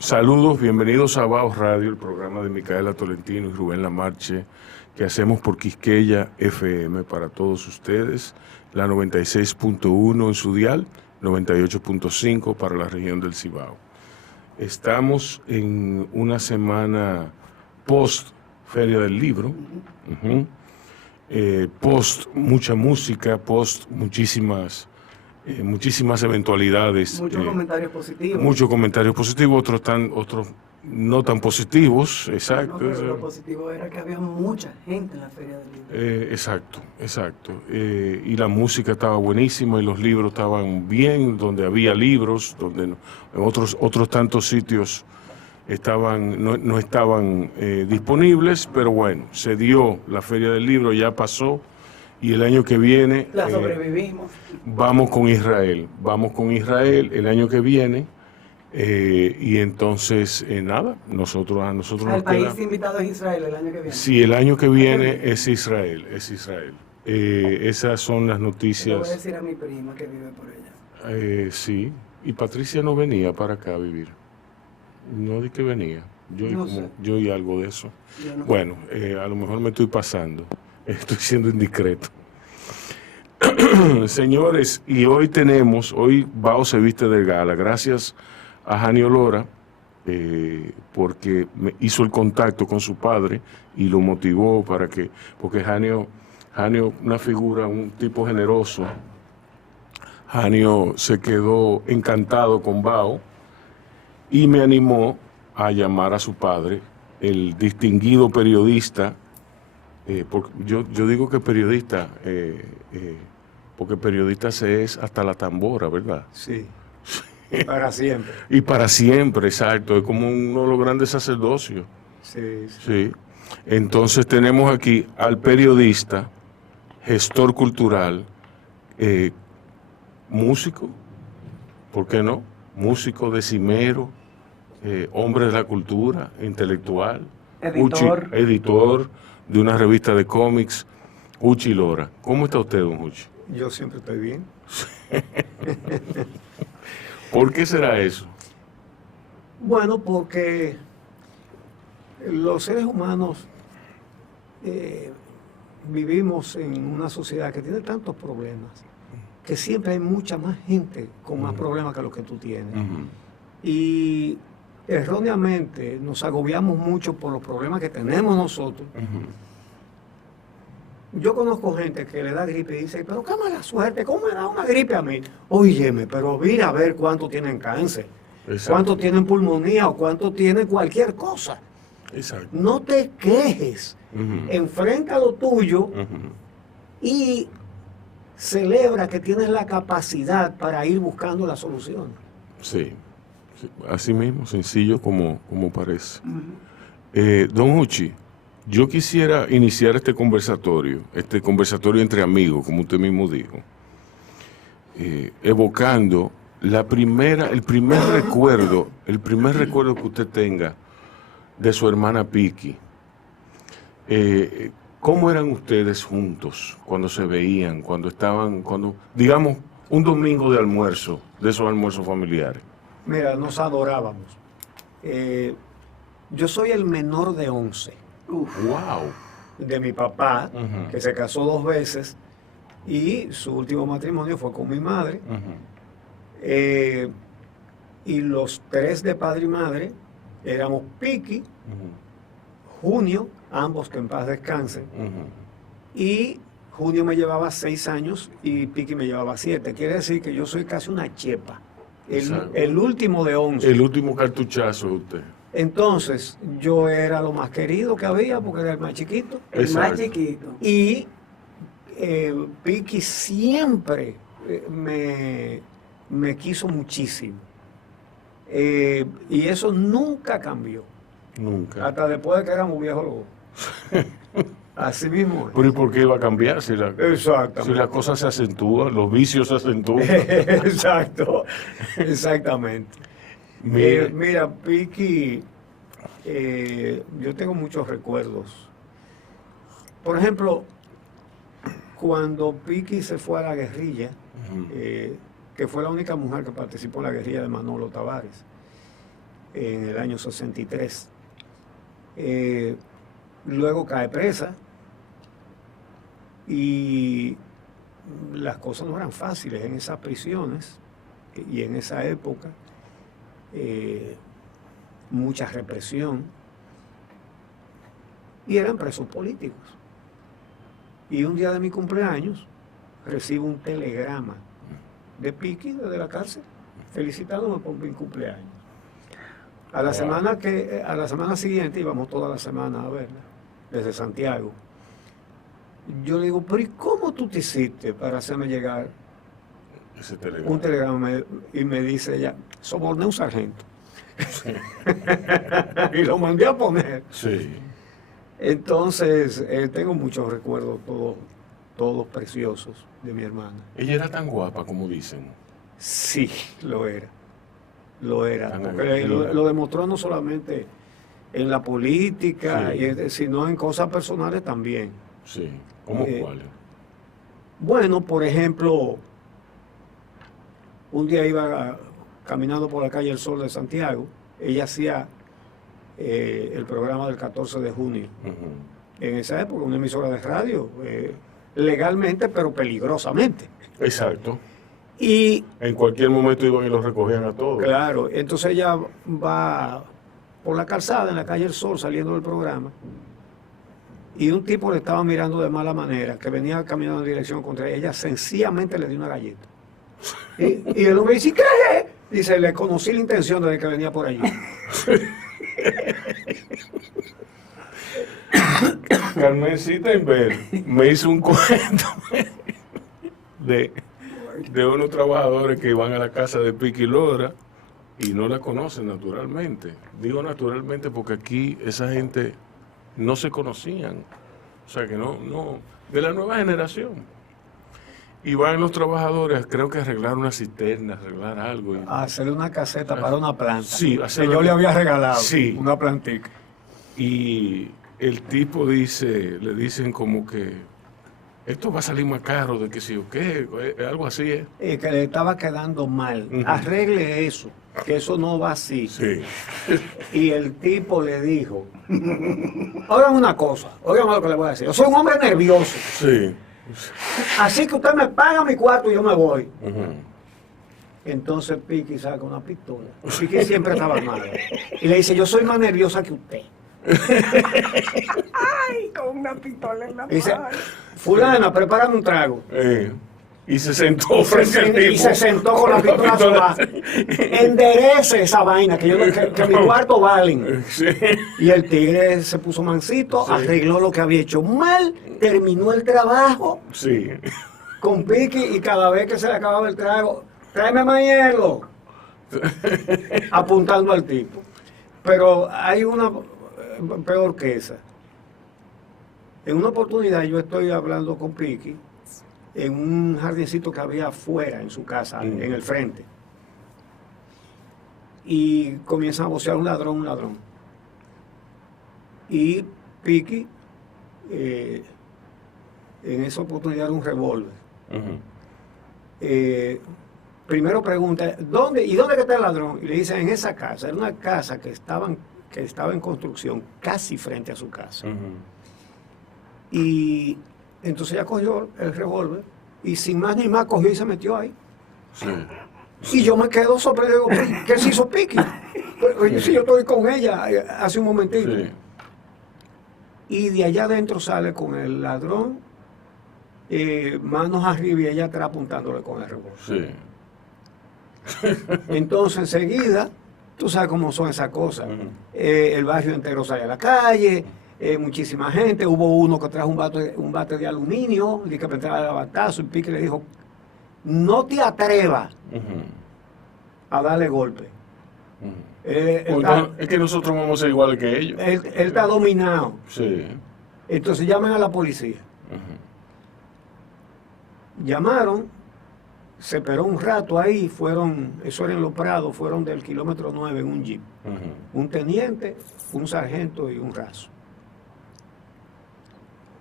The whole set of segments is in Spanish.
Saludos, bienvenidos a Baos Radio, el programa de Micaela Tolentino y Rubén Lamarche, que hacemos por Quisqueya FM para todos ustedes, la 96.1 en su dial, 98.5 para la región del Cibao. Estamos en una semana post Feria del Libro, post mucha música, post muchísimas eventualidades. Muchos comentarios positivos. Muchos comentarios positivos, otros no tan positivos, exacto. No, pero lo positivo era que había mucha gente en la Feria del Libro. Exacto. Y la música estaba buenísima y los libros estaban bien, donde había libros, donde en otros tantos sitios no estaban disponibles, pero bueno, se dio la Feria del Libro, ya pasó. Y el año que viene la sobrevivimos. Vamos con Israel el año que viene, y entonces nada, nosotros El país invitado es Israel el año que viene. Sí, el año que viene es Israel. Esas son las noticias. Le voy a decir a mi prima que vive por ella. Sí, y Patricia no venía para acá a vivir. No di que venía. Yo oí algo de eso. No. Bueno, a lo mejor me estoy pasando. Estoy siendo indiscreto. Señores, y hoy Bao se viste de gala, gracias a Janio Lora, porque me hizo el contacto con su padre y lo motivó porque Janio, una figura, un tipo generoso. Janio se quedó encantado con Bao y me animó a llamar a su padre, el distinguido periodista. Porque yo digo que periodista, porque periodista se es hasta la tambora, ¿verdad? Sí, para siempre. Y para siempre, exacto, es como uno de los grandes sacerdocios. Sí. Entonces tenemos aquí al periodista, gestor cultural, músico, ¿por qué no? Músico, decimero, hombre de la cultura, intelectual, editor de una revista de cómics, Uchi Lora. ¿Cómo está usted, don Uchi? Yo siempre estoy bien. ¿Por qué será eso? Bueno, porque los seres humanos vivimos en una sociedad que tiene tantos problemas, que siempre hay mucha más gente con más problemas que los que tú tienes. Y erróneamente nos agobiamos mucho por los problemas que tenemos nosotros. Yo conozco gente que le da gripe y dice, pero qué mala suerte, ¿cómo me da una gripe a mí? Óyeme, pero mira a ver cuánto tienen cáncer, cuánto tienen pulmonía o cuánto tienen cualquier cosa. Exacto. No te quejes, enfrenta lo tuyo y celebra que tienes la capacidad para ir buscando la solución. Sí. Así mismo, sencillo como parece. Don Uchi, yo quisiera iniciar este conversatorio entre amigos, como usted mismo dijo, evocando el primer recuerdo que usted tenga de su hermana Piki. ¿Cómo eran ustedes juntos cuando se veían, digamos, un domingo de almuerzo, de esos almuerzos familiares? Mira, nos adorábamos. Yo soy el menor de 11. ¡Wow! De mi papá, que se casó 2 veces, y su último matrimonio fue con mi madre. Y los 3 de padre y madre éramos Piki, Junio, ambos que en paz descansen, y Junio me llevaba 6 años y Piki me llevaba 7. Quiere decir que yo soy casi una chepa. El último de 11. El último cartuchazo de usted. Entonces, yo era lo más querido que había porque era el más chiquito. Exacto. Más chiquito. Y Piki siempre me quiso muchísimo. Y eso nunca cambió. Nunca. Hasta después de que éramos viejos los dos. Así mismo es. Pero ¿y por qué iba a cambiar si las cosas se acentúan, los vicios se acentúan? Exacto, exactamente. Mira, Piki, yo tengo muchos recuerdos. Por ejemplo, cuando Piki se fue a la guerrilla, que fue la única mujer que participó en la guerrilla de Manolo Tavares, en el año 63. Luego cae presa y las cosas no eran fáciles en esas prisiones y en esa época. Mucha represión y eran presos políticos. Y un día de mi cumpleaños recibo un telegrama de Piqui desde la cárcel felicitándome por mi cumpleaños. A la semana siguiente íbamos toda la semana a verla desde Santiago. Yo le digo, pero ¿y cómo tú te hiciste para hacerme llegar ese telegrama? Un telegrama? Y me dice ella, soborné a un sargento. Y lo mandé a poner. Sí. Entonces, tengo muchos recuerdos, todos preciosos, de mi hermana. Ella era tan guapa como dicen. Sí, lo era. Lo era. Tan Porque atractiva. lo demostró no solamente en la política, Sí. sino en cosas personales también. Sí. ¿Cómo Eh, cuáles? Bueno, por ejemplo, un día iba caminando por la calle El Sol de Santiago. Ella hacía el programa del 14 de junio. Ujú. En esa época, una emisora de radio, legalmente, pero peligrosamente. Exacto. Y En cualquier momento iban y los recogían a todos. claro, entonces ella va por la calzada en la calle El Sol saliendo del programa y un tipo le estaba mirando de mala manera, que venía caminando en dirección contra ella, sencillamente le dio una galleta. Y el hombre dice, ¿qué? Dice, le conocí la intención de que venía por allí. Carmencita Inver me hizo un cuento de unos trabajadores que iban a la casa de Piqui Lora y no la conocen naturalmente. Digo naturalmente porque aquí esa gente no se conocían. O sea que no, de la nueva generación. Y van los trabajadores, creo que arreglar una cisterna, arreglar algo. Y, A hacerle una caseta para una planta. Sí, que hacerle yo le una- había regalado. Sí. Una plantica. y el tipo le dicen como que esto va a salir más caro de que si o qué, algo así es. Que le estaba quedando mal. Ujú. Arregle eso, que eso no va así. Sí. Y el tipo le dijo, oigan una cosa, oigan lo que le voy a decir. Yo soy un hombre nervioso, Sí. así que usted me paga mi cuarto y yo me voy. Ujú. Entonces Piqui saca una pistola. Piqui siempre estaba armado. Y le dice, yo soy más nerviosa que usted. Ay, con una pistola en la Y dice, mano. fulana, prepárame un trago. Y se sentó frente al tipo. Y se sentó con la pistola sola. Enderece esa vaina, que mi cuarto valen. Sí. Y el tigre se puso mansito, Sí. arregló lo que había hecho mal, terminó el trabajo Sí. con Piqui y cada vez que se le acababa el trago, tráeme más hielo, apuntando al tipo. Pero hay una peor que esa. En una oportunidad yo estoy hablando con Piqui en un jardincito que había afuera en su casa, Mm. en el frente. Y comienza a vocear un ladrón. Y Piqui, en esa oportunidad era un revólver. Ujú. Primero pregunta, ¿dónde que está el ladrón? Y le dice, en esa casa. Era una casa que estaba en construcción, casi frente a su casa. Ujú. Y entonces ella cogió el revólver y sin más ni más cogió y se metió ahí. Sí. Y yo me quedo sorprendido, ¿qué se hizo Piqui? Pues, si yo estoy con ella hace un momentito. Sí. Y de allá adentro sale con el ladrón, manos arriba y ella atrás apuntándole con el revólver. Sí. Entonces enseguida, tú sabes cómo son esas cosas. Ujú. El barrio entero sale a la calle, muchísima gente. Hubo uno que trajo un bate de aluminio, y que pensaba el batazo, y Piqui le dijo, no te atrevas Ujú. a darle golpe. Ujú. Él Pues es que nosotros vamos a ser iguales que ellos. él está dominado. Sí. Entonces llaman a la policía. Ujú. Llamaron, se esperó un rato ahí, eso era en Los Prados, fueron del kilómetro 9 en un jeep. Ujú. Un teniente, un sargento y un raso.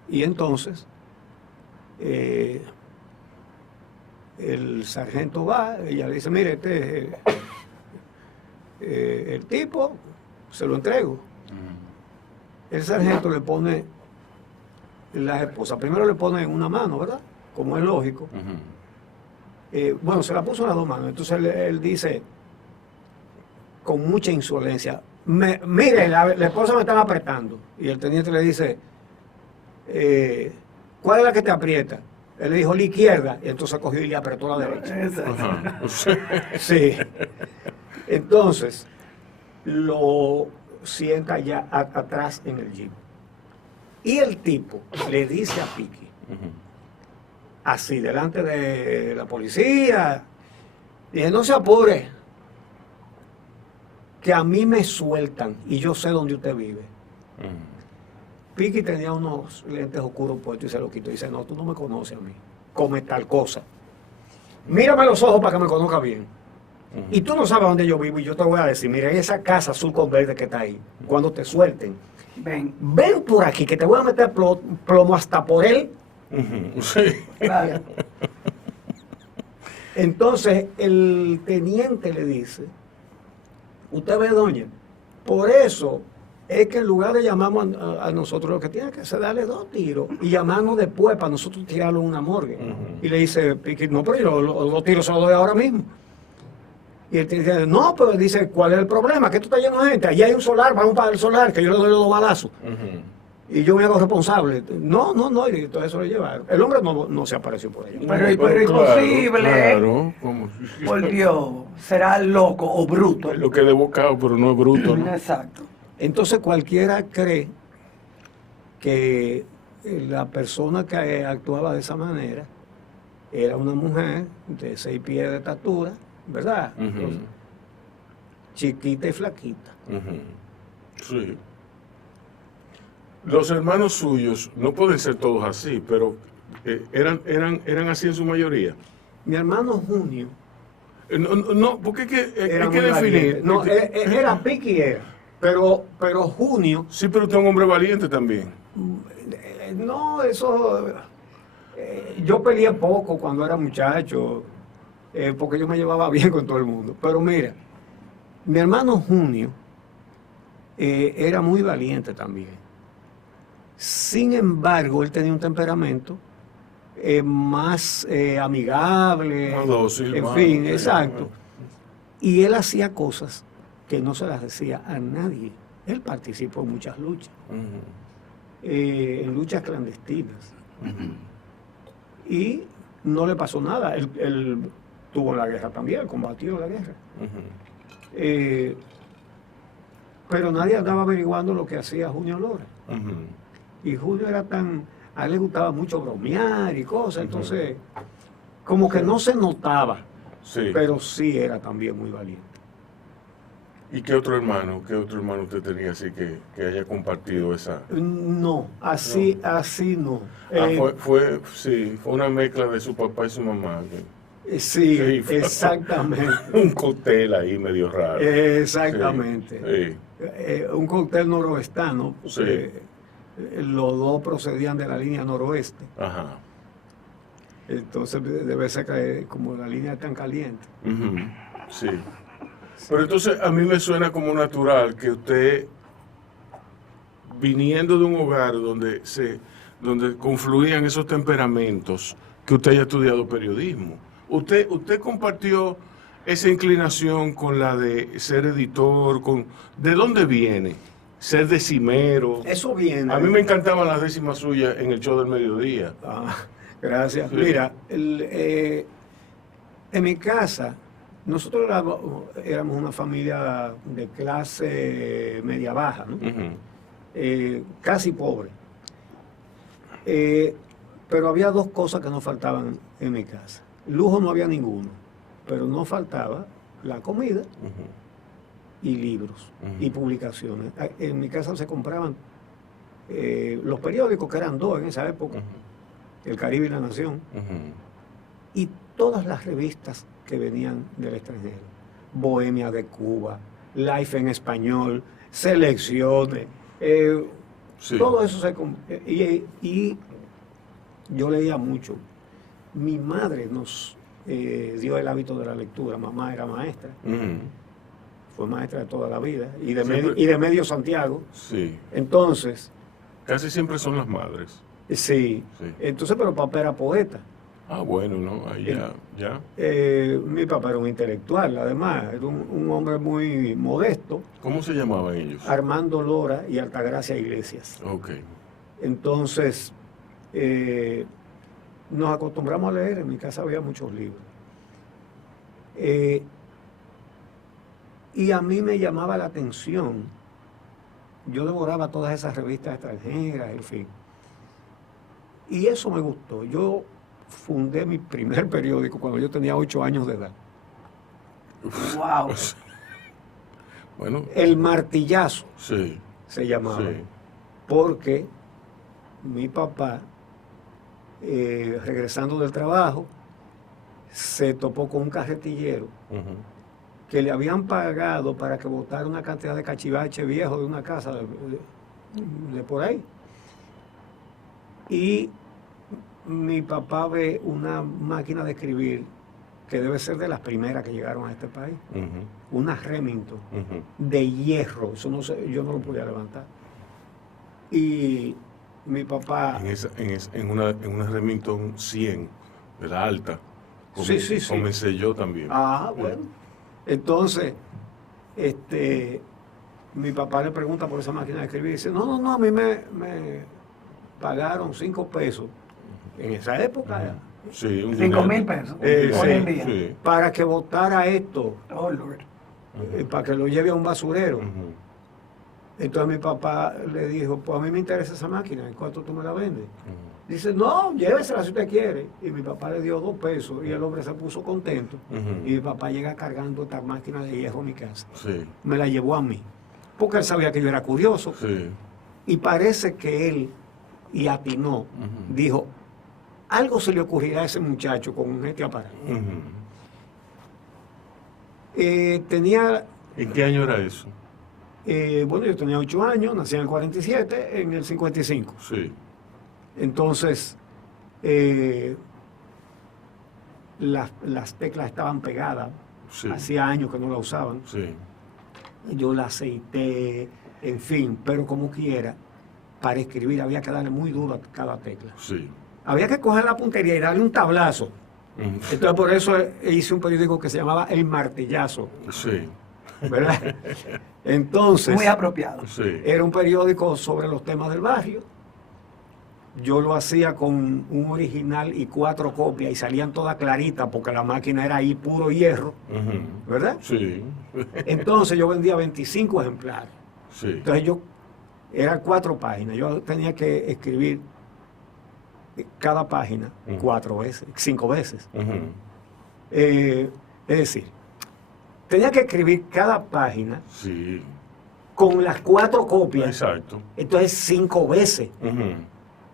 Y entonces, el sargento va, ella le dice, mire, el tipo, se lo entrego. El sargento le pone las esposas. Primero le pone en una mano, ¿verdad? Como es lógico. Bueno, se la puso en las dos manos. Entonces él dice, con mucha insolencia, mire, la esposa me están apretando. Y el teniente le dice, ¿cuál es la que te aprieta? Él le dijo, la izquierda. Y entonces cogió y le apretó la derecha. Sí. Entonces, lo sienta ya atrás en el jeep. Y el tipo le dice a Piqui, así, delante de la policía, dije, no se apure, que a mí me sueltan y yo sé dónde usted vive. Piqui tenía unos lentes oscuros puestos y se lo quitó y dice, no, tú no me conoces a mí, come tal cosa. Mírame los ojos para que me conozca bien. Y tú no sabes dónde yo vivo y yo te voy a decir, mira, esa casa azul con verde que está ahí, cuando te suelten, ven por aquí que te voy a meter plomo hasta por él. Sí. Claro. Entonces el teniente le dice, usted ve, doña, por eso es que en lugar de llamarnos a nosotros, lo que tiene que hacer es darle 2 tiros y llamarnos después para nosotros tirarlo en una morgue. Y le dice Piqui, no, pero yo los 2 tiros se los doy ahora mismo. Y él dice, no, pero él dice, ¿cuál es el problema? Que tú estás lleno de gente, allí hay un solar, vamos para el solar, que yo le doy los 2 balazos. Y yo me hago responsable. No, y todo eso lo llevaron. El hombre no se apareció por ahí. Pero imposible. Claro, ¿cómo? Por Dios, será loco o bruto. Lo que es de bocado, pero no es bruto, ¿no? Exacto. Entonces cualquiera cree que la persona que actuaba de esa manera era una mujer de 6 pies de estatura, ¿verdad? Entonces, chiquita y flaquita. Sí. Los hermanos suyos no pueden ser todos así, pero eran así en su mayoría. Mi hermano Junio No, porque hay era que muy valiente. definir. No, era Piqui, pero Junio, Sí, pero usted es un hombre valiente también. no, eso, yo peleé poco cuando era muchacho, porque yo me llevaba bien con todo el mundo. Pero mira, mi hermano Junio era muy valiente también. Sin embargo, él tenía un temperamento más amigable, Más dócil, en más, fin, sí, exacto. Y él hacía cosas que no se las decía a nadie. Él participó en muchas luchas, en luchas clandestinas. Y no le pasó nada. Él tuvo la guerra también, combatió la guerra. Pero nadie andaba averiguando lo que hacía Junio Lora. Y Junio era a él le gustaba mucho bromear y cosas, entonces como que no se notaba, Sí. pero sí era también muy valiente. ¿Y qué otro hermano usted tenía así que haya compartido esa? No, así no. Fue una mezcla de su papá y su mamá. Sí, Sí, fue exactamente. Un cóctel ahí medio raro. Exactamente. Sí. Un cóctel noroestano, porque los dos procedían de la línea noroeste. Ajá. Entonces debe ser que como la línea es tan caliente. Sí. Pero entonces a mí me suena como natural que usted, viniendo de un hogar donde confluían esos temperamentos, que usted haya estudiado periodismo. Usted compartió esa inclinación con la de ser editor, ¿de dónde viene? Ser decimero. Eso viene. A mí me encantaban las décimas suyas en el show del mediodía. Gracias. Sí. Mira, en mi casa, nosotros éramos una familia de clase media baja, ¿no? Casi pobre. Pero había 2 cosas que no faltaban en mi casa. Lujo no había ninguno, pero no faltaba la comida y libros y publicaciones. En mi casa se compraban los periódicos, que eran 2 en esa época, El Caribe y La Nación, y todas las revistas que venían del extranjero. Bohemia de Cuba, Life en Español, Selecciones, todo eso y yo leía mucho. Mi madre nos dio el hábito de la lectura, mamá era maestra. fue maestra de toda la vida, y Siempre- y de medio Santiago. Sí. Entonces, Casi siempre son las madres. sí, Sí. entonces, pero papá era poeta. Ah, bueno, ¿no? Ahí ya. Mi papá era un intelectual, además, era un hombre muy modesto, ¿Cómo se llamaban ellos? Armando Lora y Altagracia Iglesias. Ok. Entonces, nos acostumbramos a leer, en mi casa había muchos libros. Y a mí me llamaba la atención, yo devoraba todas esas revistas extranjeras, en fin. Y eso me gustó. Yo fundé mi primer periódico cuando yo tenía 8 años de edad. Wow. Bueno, El Martillazo sí, se llamaba, sí. porque mi papá, regresando del trabajo, se topó con un carretillero Ujú. que le habían pagado para que botara una cantidad de cachivache viejo de una casa de por ahí. Y mi papá ve una máquina de escribir que debe ser de las primeras que llegaron a este país, Ujú. una Remington Ujú. de hierro, eso no sé, yo no lo podía levantar. Y mi papá, En una Remington 100, de la alta. Sí, sí, sí. Comencé yo también. bueno, entonces, mi papá le pregunta por esa máquina de escribir y dice, no, a mí me pagaron 5 pesos en esa época Sí, un 5,000 dinero. pesos. Sí, Hoy en día. Sí. para que botara esto, Oh, Lord. para que lo lleve a un basurero. Ujú. Entonces mi papá le dijo, pues a mí me interesa esa máquina, ¿en cuánto tú me la vendes? Ujú. Dice, no, llévesela si usted quiere. Y mi papá le dio 2 pesos y el hombre se puso contento. Ujú. Y mi papá llega cargando esta máquina de hierro a mi casa. Sí, Me la llevó a mí, porque él sabía que yo era curioso. sí. Y parece que él, y atinó, Ujú. dijo, algo se le ocurrirá a ese muchacho con este aparato. Ujú. Tenía, ¿En qué año era eso? bueno, yo tenía 8 años, nací en el 47, en el 55. Sí. Entonces, las teclas estaban pegadas, Sí. hacía años que no la usaban. Sí. Yo la aceité, en fin, pero como quiera, para escribir había que darle muy duro a cada tecla. Sí. Había que coger la puntería y darle un tablazo. Ujú. Entonces por eso hice un periódico que se llamaba El Martillazo, Sí. ¿verdad? Entonces, Muy apropiado. Sí. era un periódico sobre los temas del barrio. Yo lo hacía con un original y 4 copias y salían todas claritas porque la máquina era ahí puro hierro, Ujú. ¿verdad? Sí. Entonces yo vendía 25 ejemplares. Sí. Entonces eran 4 páginas. Yo tenía que escribir cada página 4 veces, 5 veces. Ujú. Es decir, tenía que escribir cada página Sí. con las 4 copias. Exacto. Entonces 5 veces Ujú.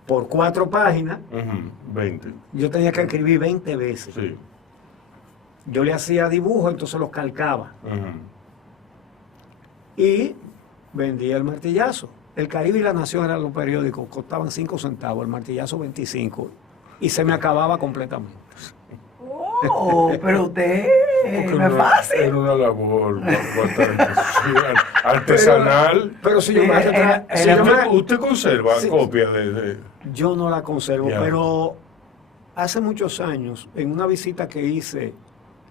por 4 páginas. Ujú. 20. Yo tenía que escribir 20 veces. Sí. Yo le hacía dibujos, entonces los calcaba. Ujú. Y vendía El Martillazo. El Caribe y La Nación eran los periódicos, costaban 5 centavos, El Martillazo 25. Y se me acababa completamente. Oh, pero usted Porque no es fácil. Era una labor bastante artesanal. Pero si yo me ¿Usted conserva Sí. copias de...? Yo no la conservo, Ya. pero hace muchos años, en una visita que hice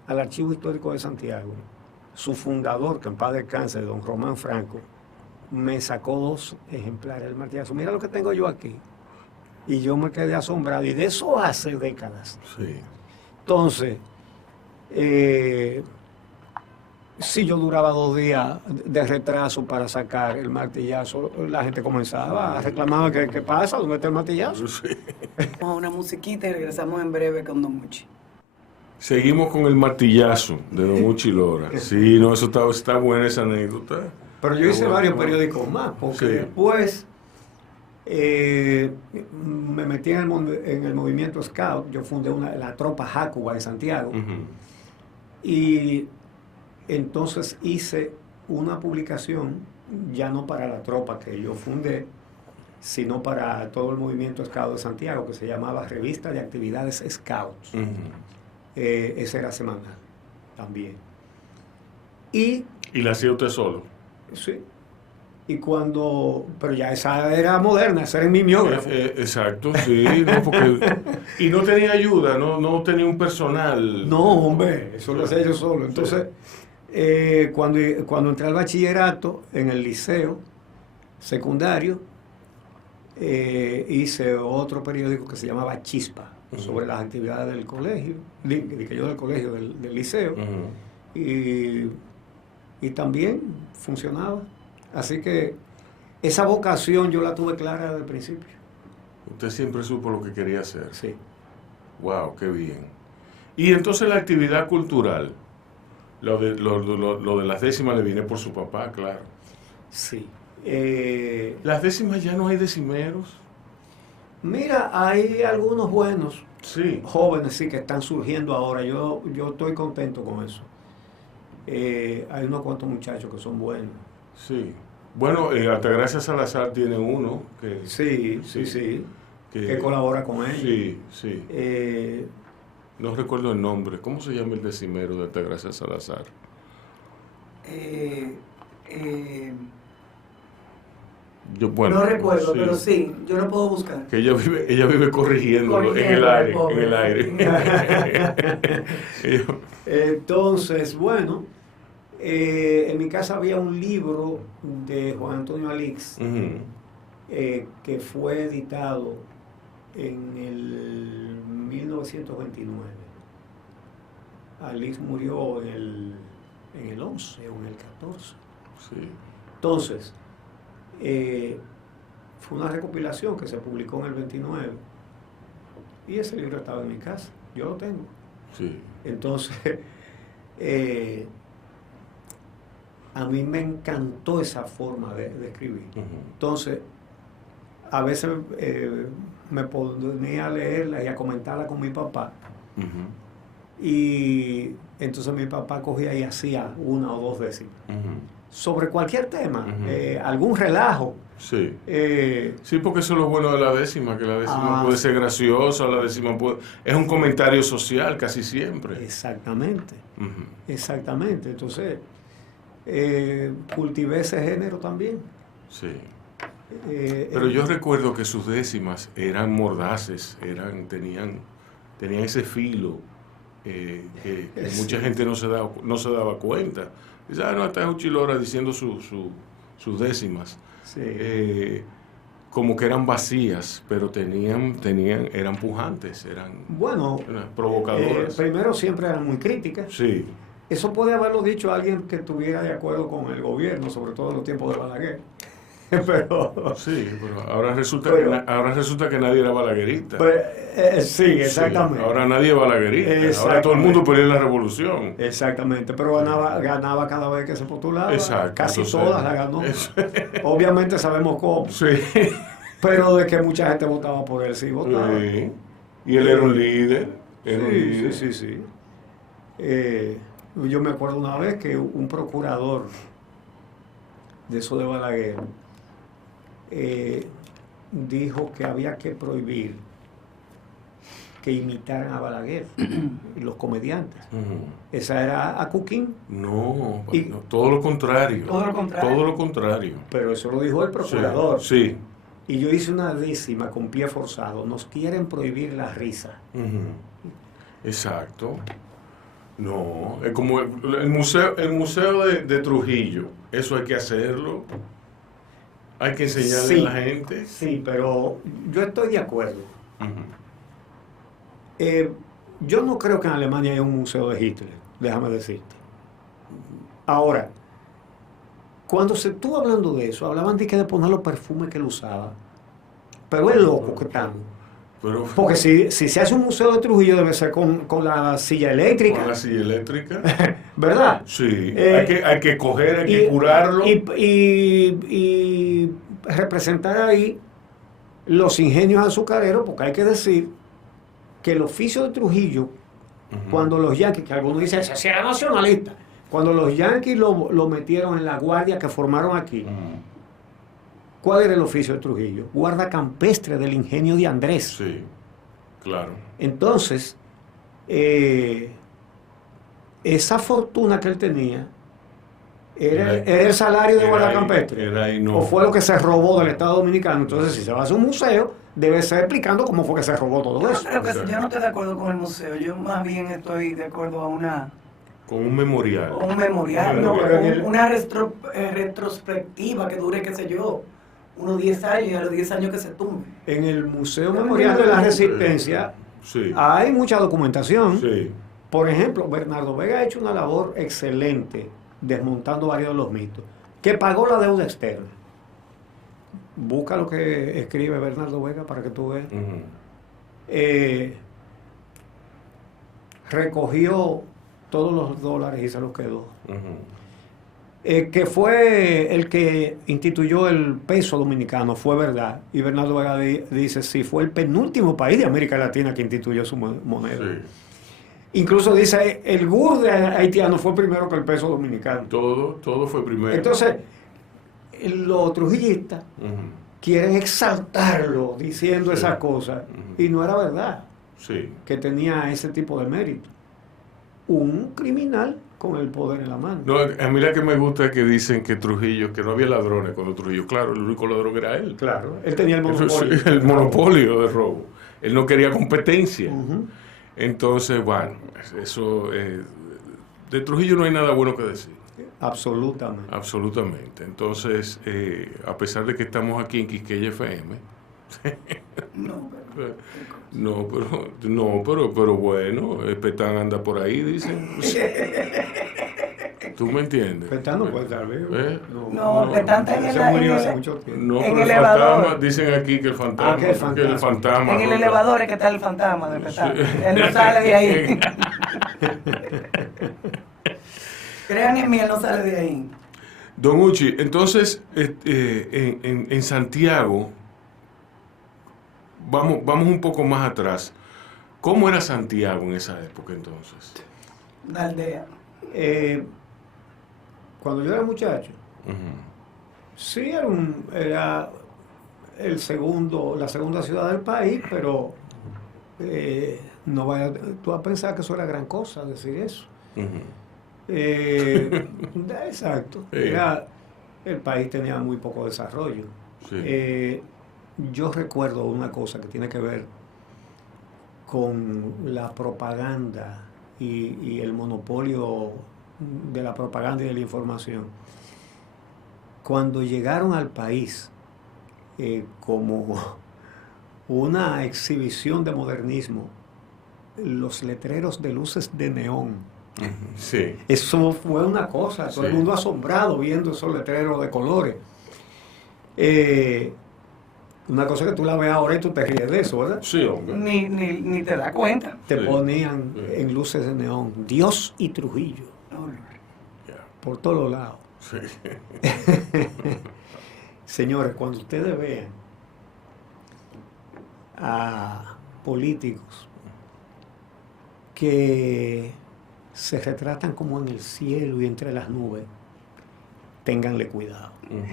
al Archivo Histórico de Santiago, su fundador, que en paz descanse, don Román Franco, me sacó 2 ejemplares del Martillazo. Mira lo que tengo yo aquí. Y yo me quedé asombrado, y de eso hace décadas. Sí. Entonces, si yo duraba 2 días de retraso para sacar el Martillazo, la gente comenzaba a reclamar ¿qué pasa? ¿Dónde está el Martillazo? Sí. Vamos a una musiquita y regresamos en breve con Don Muchi. Seguimos con el martillazo de Don Uchi Lora. Sí, no, eso está buena esa anécdota. Pero yo hice Qué bueno, varios qué bueno. periódicos más, porque Sí. después me metí en el movimiento Scout. Yo fundé la tropa Jacuba de Santiago. Ujú. Y entonces hice una publicación, ya no para la tropa que yo fundé, sino para todo el movimiento Scout de Santiago, que se llamaba Revista de Actividades Scouts. Ujú. Ese era semanal también. Y ¿Y la hacía usted solo? Sí. Y pero ya esa era moderna, esa era en mimeógrafo. Exacto, sí. No, y no tenía ayuda, no tenía un personal. No, hombre, eso lo hacía yo solo. Entonces, cuando entré al bachillerato, en el liceo secundario, hice otro periódico que se llamaba Chispa, sobre las actividades del colegio, del colegio, del liceo, y también funcionaba. Así que esa vocación yo la tuve clara desde el principio. Usted siempre supo lo que quería hacer. Sí. Wow, qué bien. Y entonces la actividad cultural, lo de las décimas le viene por su papá, claro. Sí. Las décimas ya no hay decimeros. Mira, hay algunos buenos, Sí. jóvenes, sí, que están surgiendo ahora. Yo estoy contento con eso. Hay unos cuantos muchachos que son buenos. Sí. Bueno, Altagracia Salazar tiene uno que... Sí. Que colabora con él. Sí. No recuerdo el nombre. ¿Cómo se llama el decimero de Altagracia Salazar? No recuerdo, pero sí, yo lo puedo buscar. Que ella vive corrigiéndolo en el aire. Entonces, bueno, en mi casa había un libro de Juan Antonio Alix, que fue editado en el 1929. Alix murió en el 11 o en el 14. Sí. Entonces, fue una recopilación que se publicó en el 29 y ese libro estaba en mi casa, yo lo tengo. Sí. Entonces, a mí me encantó esa forma de escribir. Entonces, a veces me ponía a leerla y a comentarla con mi papá. Y entonces mi papá cogía y hacía una o dos décimas. Sobre cualquier tema, algún relajo. Sí. Sí, porque eso es lo bueno de la décima, que la décima puede ser graciosa, la décima es un comentario social casi siempre. Exactamente. Exactamente. Entonces, cultivé ese género también. Sí. Pero yo recuerdo que sus décimas eran mordaces, tenían ese filo que mucha gente no se daba cuenta. Dice, no, está Uchilora diciendo sus décimas. Sí. Como que eran vacías, pero eran pujantes, eran provocadoras. Primero siempre eran muy críticas. Sí. Eso puede haberlo dicho alguien que estuviera de acuerdo con el gobierno, sobre todo en los tiempos de Balaguer. Pero ahora resulta que nadie era balaguerista. Sí, exactamente. Sí, ahora nadie es balaguerista. Ahora todo el mundo pelea la revolución. Exactamente, pero ganaba cada vez que se postulaba. Exacto. Casi todas la ganó. Obviamente sabemos cómo. Sí. Pero de que mucha gente votaba por él, sí votaba. Sí. Y él era un líder. Sí. Yo me acuerdo una vez que un procurador de eso de Balaguer dijo que había que prohibir que imitaran a Balaguer los comediantes. Esa era a Cuquín. No, todo lo contrario. Todo lo contrario. Pero eso lo dijo el procurador. Sí. Y yo hice una décima con pie forzado. Nos quieren prohibir la risa. Exacto. No, es como el museo de Trujillo. Eso hay que hacerlo. Hay que enseñarle a la gente. Sí, pero yo estoy de acuerdo. Yo no creo que en Alemania haya un museo de Hitler, déjame decirte. Ahora, cuando se estuvo hablando de eso, hablaban de poner los perfumes que él usaba. Pero es loco que estamos. Porque si se hace un museo de Trujillo debe ser con la silla eléctrica. Con la silla eléctrica. ¿Verdad? Sí. Hay que coger, hay que curarlo. Y representar ahí los ingenios azucareros, porque hay que decir que el oficio de Trujillo, cuando los yanquis, que algunos dicen, ese era nacionalista, cuando los yanquis lo metieron en la guardia que formaron aquí, ¿cuál era el oficio de Trujillo? Guarda campestre del ingenio de Andrés. Sí, claro. Entonces, esa fortuna que él tenía ¿Era el salario de guardacampestre? Era ahí, no. ¿O fue lo que se robó del Estado Dominicano? Entonces, si se va a hacer un museo, debe ser explicando cómo fue que se robó todo eso. Yo no estoy de acuerdo con el museo, yo más bien estoy de acuerdo a con un memorial. un memorial, No, pero una retrospectiva que dure, qué sé yo, unos 10 años y a los 10 años que se tumbe. En el Museo Memorial de la Resistencia Sí. hay mucha documentación. Sí. Por ejemplo, Bernardo Vega ha hecho una labor excelente desmontando varios de los mitos, que pagó la deuda externa. Busca lo que escribe Bernardo Vega para que tú veas. Recogió todos los dólares y se los quedó. Que fue el que instituyó el peso dominicano, fue verdad. Y Bernardo Vega dice, sí, fue el penúltimo país de América Latina que instituyó su moneda. Sí. Incluso dice, el GUR de haitiano fue primero que el peso dominicano. Todo fue primero. Entonces, los trujillistas quieren exaltarlo diciendo Sí. esas cosas. Y no era verdad Sí. que tenía ese tipo de mérito. Un criminal con el poder en la mano. No, a mí la que me gusta es que dicen que Trujillo, que no había ladrones cuando Trujillo, claro, el único ladrón era él. Claro, él tenía el Eso monopolio. es el monopolio de robo. Él no quería competencia. Ujú. Entonces, bueno, eso de Trujillo no hay nada bueno que decir. Absolutamente. Absolutamente. Entonces, a pesar de que estamos aquí en Quisqueya FM, No, pero bueno, Petán anda por ahí, dicen. ¿Tú me entiendes? Petán no puede estar vivo. ¿Eh? No, Petán está en se el- murió en hace el- mucho tiempo. No, En pero el el elevador. fantasma, dicen aquí que el fantasma, que el fantasma. que el fantasma en el ronda. elevador es que está el fantasma de Petán. Sí. Él no sale de ahí. Crean en mí, él no sale de ahí. Don Uchi, entonces, en Santiago, vamos un poco más atrás. ¿Cómo era Santiago en esa época entonces? La aldea. Cuando yo era muchacho, Ujú. sí era la segunda ciudad del país, pero no vaya tú a pensar que eso era gran cosa, decir eso. Ujú. Exacto. Sí. El país tenía muy poco desarrollo. Sí. Yo recuerdo una cosa que tiene que ver con la propaganda y el monopolio de la propaganda y de la información. Cuando llegaron al país como una exhibición de modernismo, los letreros de luces de neón, Sí. eso fue una cosa, todo el Sí. mundo asombrado viendo esos letreros de colores. Una cosa que tú la ves ahora y tú te ríes de eso, ¿verdad? Sí, hombre. Ni te das cuenta. Te Sí. ponían Sí. en luces de neón, Dios y Trujillo, No, no. Ya. por todos lados. Sí. Señores, cuando ustedes vean a políticos que se retratan como en el cielo y entre las nubes, ténganle cuidado. Ujú.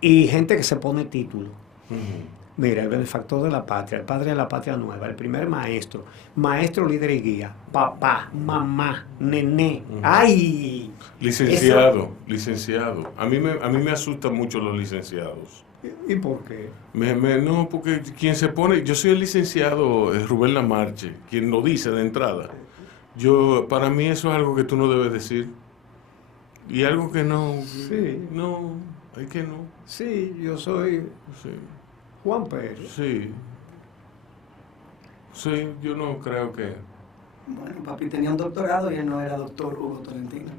Y gente que se pone título. Ujú. Mira, el benefactor de la patria, el padre de la patria nueva, el primer maestro, maestro, líder y guía, papá, mamá, nené. Ujú. ¡Ay! Licenciado. A mí me asustan mucho los licenciados. ¿Y por qué? No, porque quien se pone, yo soy el licenciado Rubén Lamarche, quien lo dice de entrada. Para mí eso es algo que tú no debes decir. Y algo que no, Sí. no, hay que no. Sí, yo soy Sí, Juan Pérez. sí. Sí, yo no creo que... Bueno, papi tenía un doctorado y él no era doctor Hugo Tolentino.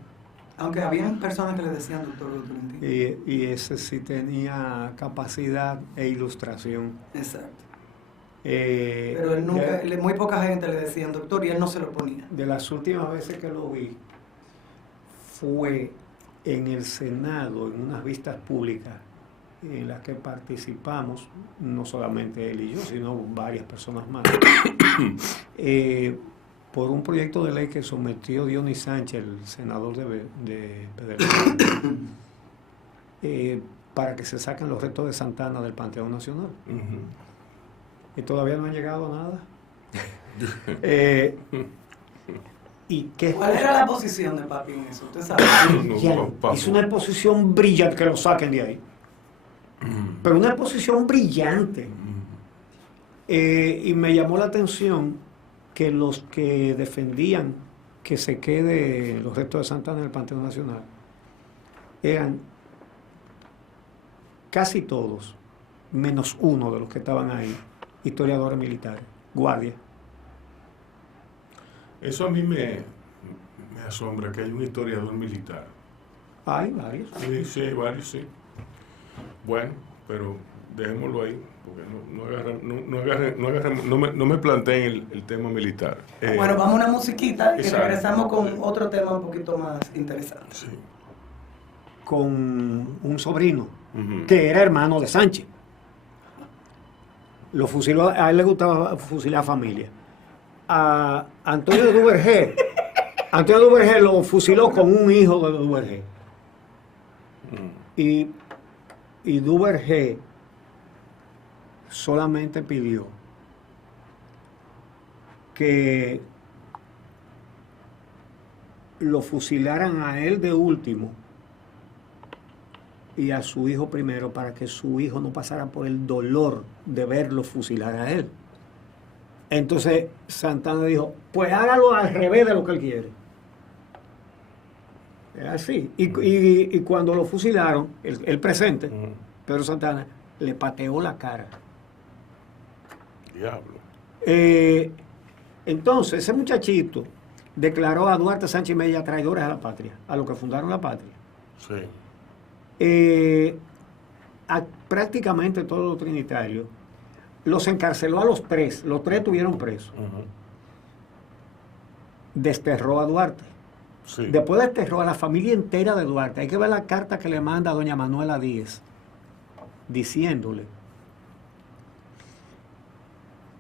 Aunque habían personas que le decían doctor Hugo Tolentino. Y ese sí tenía capacidad e ilustración. Exacto. Eh, Pero él nunca, de, muy poca gente le decían doctor y él no se lo ponía. de las últimas veces que lo vi, fue en el Senado, en unas vistas públicas en las que participamos, no solamente él y yo, sino varias personas más, por un proyecto de ley que sometió Dionis Sánchez, el senador de Pedernales, para que se saquen los restos de Santana del Panteón Nacional. Ujú. Y todavía no han llegado a nada. ¿Y qué ¿Cuál era la posición de papi en eso? ¿Usted sabe? No, es una exposición brillante, que lo saquen de ahí. Pero una exposición brillante. Y me llamó la atención que los que defendían que se quede los restos de Santana en el Panteón Nacional eran casi todos, menos uno de los que estaban ahí, historiadores militares, guardias. Eso a mí me asombra, que hay un historiador militar. Hay varios. Sí, sí, hay varios, sí. Bueno, pero dejémoslo ahí, porque no me planteen el tema militar. Bueno, vamos a una musiquita y exacto. regresamos con otro tema un poquito más interesante. Sí. Con un sobrino Ujú. que era hermano de Sánchez. Lo fusiló, a él le gustaba fusilar familia. A Antonio Duvergé, Antonio Duvergé lo fusiló con un hijo de Duvergé. Y Duvergé solamente pidió que lo fusilaran a él de último y a su hijo primero, para que su hijo no pasara por el dolor de verlo fusilar a él. Entonces Santana dijo, pues hágalo al revés de lo que él quiere. Es así. Y cuando lo fusilaron, el presente, Pedro Santana, le pateó la cara. Diablo. Entonces ese muchachito declaró a Duarte Sánchez Mella traidores a la patria, a los que fundaron la patria. Sí. A prácticamente todos los trinitarios los encarceló a los tres tuvieron presos. Desterró a Duarte. Sí. Después desterró a la familia entera de Duarte. Hay que ver la carta que le manda a doña Manuela Díez, diciéndole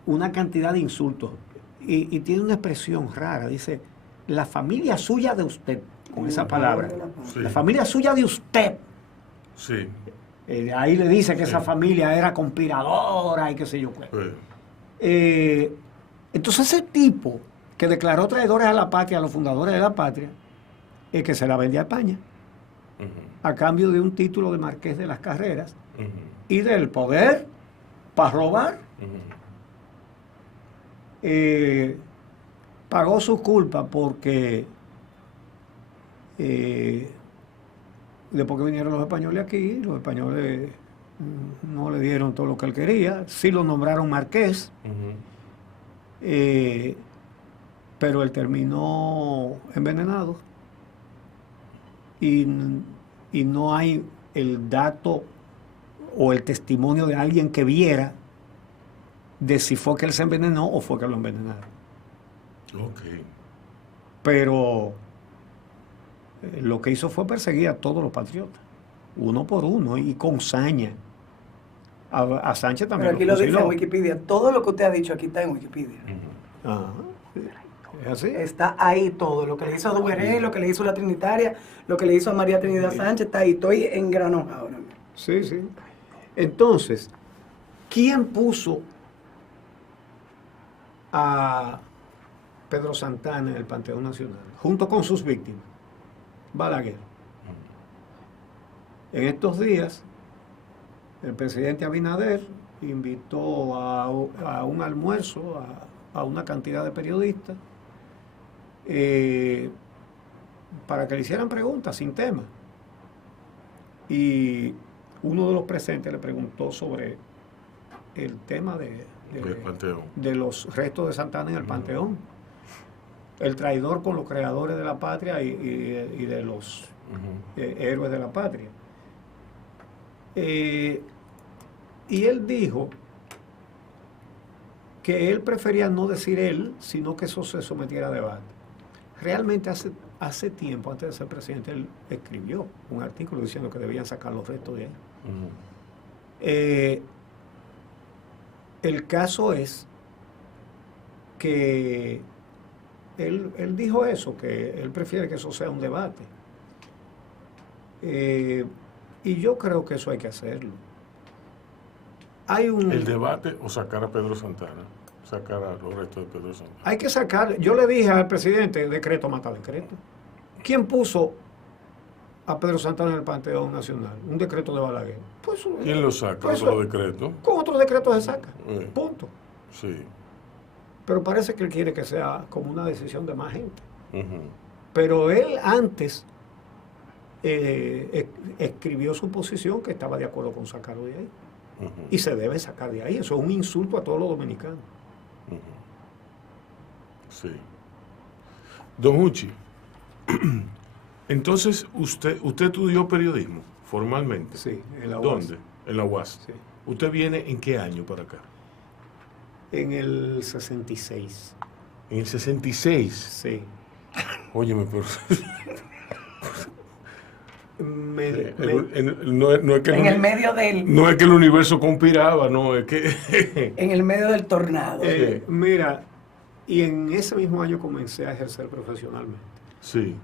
una cantidad de insultos. Y tiene una expresión rara, dice, la familia suya de usted, con esa palabra. Sí. La familia suya de usted. Sí. Ahí le dice que Sí. esa familia era conspiradora y qué sé yo qué. Sí. Entonces ese tipo que declaró traidores a la patria, a los fundadores de la patria, es que se la vendía a España, a cambio de un título de marqués de las Carreras y del poder para robar. Pagó su culpa porque después que vinieron los españoles aquí, los españoles no le dieron todo lo que él quería, sí lo nombraron marqués, pero él terminó envenenado y no hay el dato o el testimonio de alguien que viera de si fue que él se envenenó o fue que lo envenenaron. Ok. Pero lo que hizo fue perseguir a todos los patriotas, uno por uno y con saña. A Sánchez Pero también aquí lo lo dice fusiló. en Wikipedia. Todo lo que usted ha dicho aquí está en Wikipedia. Ajá. ¿Es así? Está ahí todo. Lo que le hizo a Duvergé, lo que le hizo a la Trinitaria, lo que le hizo a María Trinidad Sánchez, está ahí. Estoy en grano ahora mismo. Sí, sí. Entonces, ¿quién puso a Pedro Santana en el Panteón Nacional, junto con sus víctimas? Balaguer. En estos días, el presidente Abinader invitó a un almuerzo a una cantidad de periodistas para que le hicieran preguntas sin tema. Y uno de los presentes le preguntó sobre el tema Del Panteón. de los restos de Santana en el Panteón. El traidor con los creadores de la patria y de los héroes de la patria. Y él dijo que él prefería no decir él, sino que eso se sometiera a debate. Realmente hace tiempo, antes de ser presidente, él escribió un artículo diciendo que debían sacar los restos de él. El caso es que él dijo eso, que él prefiere que eso sea un debate. Y yo creo que eso hay que hacerlo. Hay un... ¿El debate o sacar a Pedro Santana? sacar a los restos de Pedro Santana. Hay que sacar. Yo le dije al presidente, decreto mata decreto. ¿Quién puso a Pedro Santana en el Panteón Nacional? Un decreto de Balaguer. Pues, ¿Quién lo saca? pues, ¿Otro decreto? Con otro decreto se saca. Punto. Sí. Pero parece que él quiere que sea como una decisión de más gente. Ujú. Pero él antes escribió su posición que estaba de acuerdo con sacarlo de ahí. Ujú. Y se debe sacar de ahí. Eso es un insulto a todos los dominicanos. Ujú. Sí. Don Uchi, entonces usted estudió periodismo formalmente. Sí, en la UAS. ¿Dónde? En la UAS. Sí. ¿Usted viene en qué año para acá? En el 66. En el 66. Sí. Óyeme, pero no es que En el medio del... no es que el universo conspiraba, no, es que En el medio del tornado. Mira, y en ese mismo año comencé a ejercer profesionalmente. sí.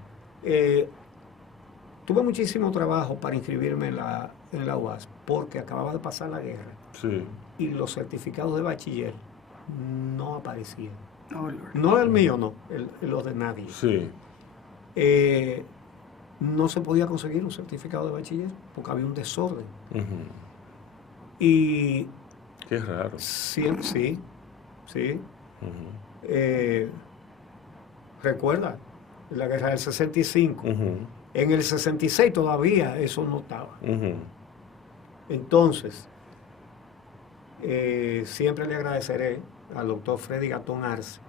Tuve muchísimo trabajo para inscribirme en la UAS porque acababa de pasar la guerra Sí. y los certificados de bachiller no aparecían. Oh, Lord. No el mío, no, los de nadie. Sí. No se podía conseguir un certificado de bachiller porque había un desorden. Ujú. Y Qué raro. sí. Ujú. Recuerda, la guerra del 65. Ujú. En el 66 todavía eso no estaba. Ujú. Entonces, siempre le agradeceré al doctor Freddy Gatón Arce,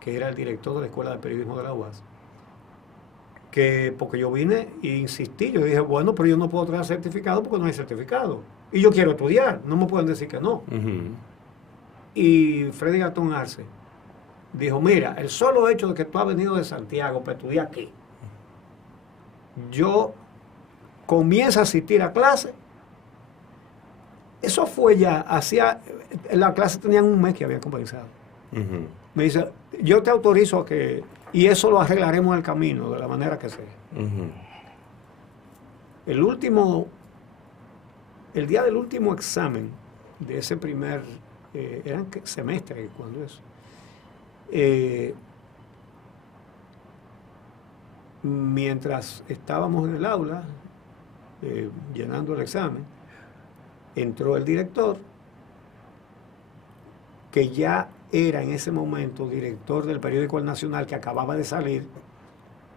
que era el director de la Escuela de Periodismo de la UAS, que porque yo vine e insistí, yo dije, bueno, pero yo no puedo traer certificado porque no hay certificado. Y yo quiero estudiar, no me pueden decir que no. Ujú. Y Freddy Gatón Arce dijo, mira, el solo hecho de que tú has venido de Santiago para estudiar aquí, yo comienzo a asistir a clase. Eso fue ya, la clase tenían un mes que había comenzado. Ujú. Me dice, yo te autorizo a que, y eso lo arreglaremos en el camino, de la manera que sea. Ujú. El día del último examen de ese primer, eran semestre, cuando eso, mientras estábamos en el aula, llenando el examen, entró el director, que ya era en ese momento director del periódico El Nacional, que acababa de salir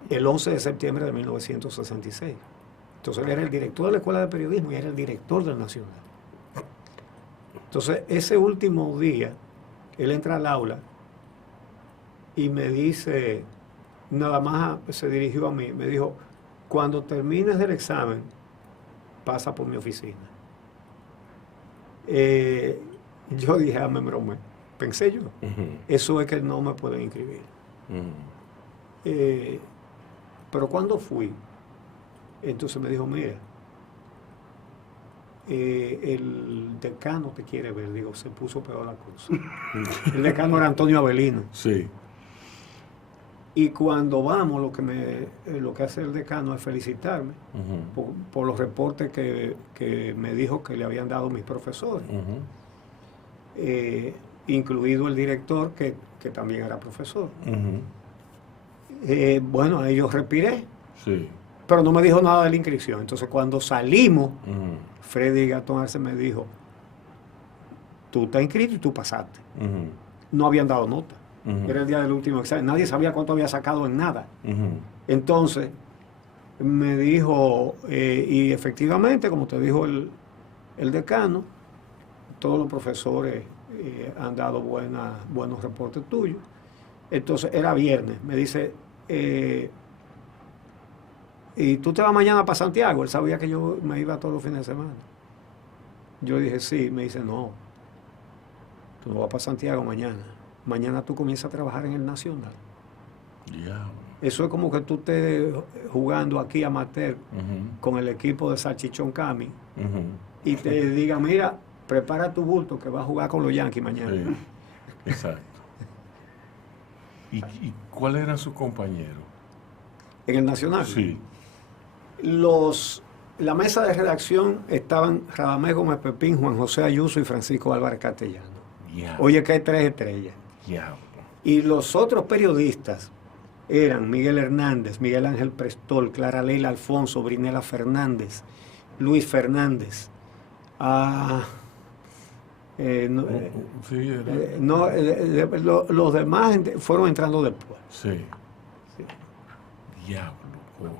el 11 de septiembre de 1966. Entonces él era el director de la Escuela de Periodismo y era el director del Nacional. Entonces ese último día, él entra al aula y me dice, nada más se dirigió a mí, me dijo, cuando termines del examen, pasa por mi oficina. Yo dije, me bromé. Pensé yo, eso es que no me pueden inscribir. Pero cuando fui, entonces me dijo, mira, el decano te quiere ver. Digo, se puso peor la cosa. El decano era Antonio Avelino. Sí. Y cuando vamos, lo que hace el decano es felicitarme por los reportes que me dijo que le habían dado mis profesores. Incluido el director, que también era profesor. Bueno, ahí yo respiré, Sí. pero no me dijo nada de la inscripción. Entonces, cuando salimos, Freddy Gatón Arce me dijo, tú estás inscrito y tú pasaste. No habían dado nota. Era el día del último examen. Nadie sabía cuánto había sacado en nada. Entonces, me dijo, y efectivamente, como te dijo el decano, todos los profesores han dado buenos reportes tuyos. Entonces, era viernes. Me dice, ¿y tú te vas mañana para Santiago? Él sabía que yo me iba todos los fines de semana. Yo dije, sí. Me dice, no, tú no vas para Santiago mañana. Mañana tú comienzas a trabajar en el Nacional. Yeah. Eso es como que tú estés jugando aquí amateur con el equipo de Salchichón Cami y te diga, mira, prepara tu bulto que vas a jugar con los Yankees mañana. Sí. Exacto. ¿Y cuáles eran sus compañeros? En el Nacional. Sí. La mesa de redacción estaban Radamés Gómez Pepín, Juan José Ayuso y Francisco Álvarez Castellano. Diablo. Oye, que hay 3 estrellas. Diablo. Y los otros periodistas eran Miguel Hernández, Miguel Ángel Prestol, Clara Leila Alfonso, Brinela Fernández, Luis Fernández. Sí, era. Los demás fueron entrando después. Sí. Diablo, cójalo.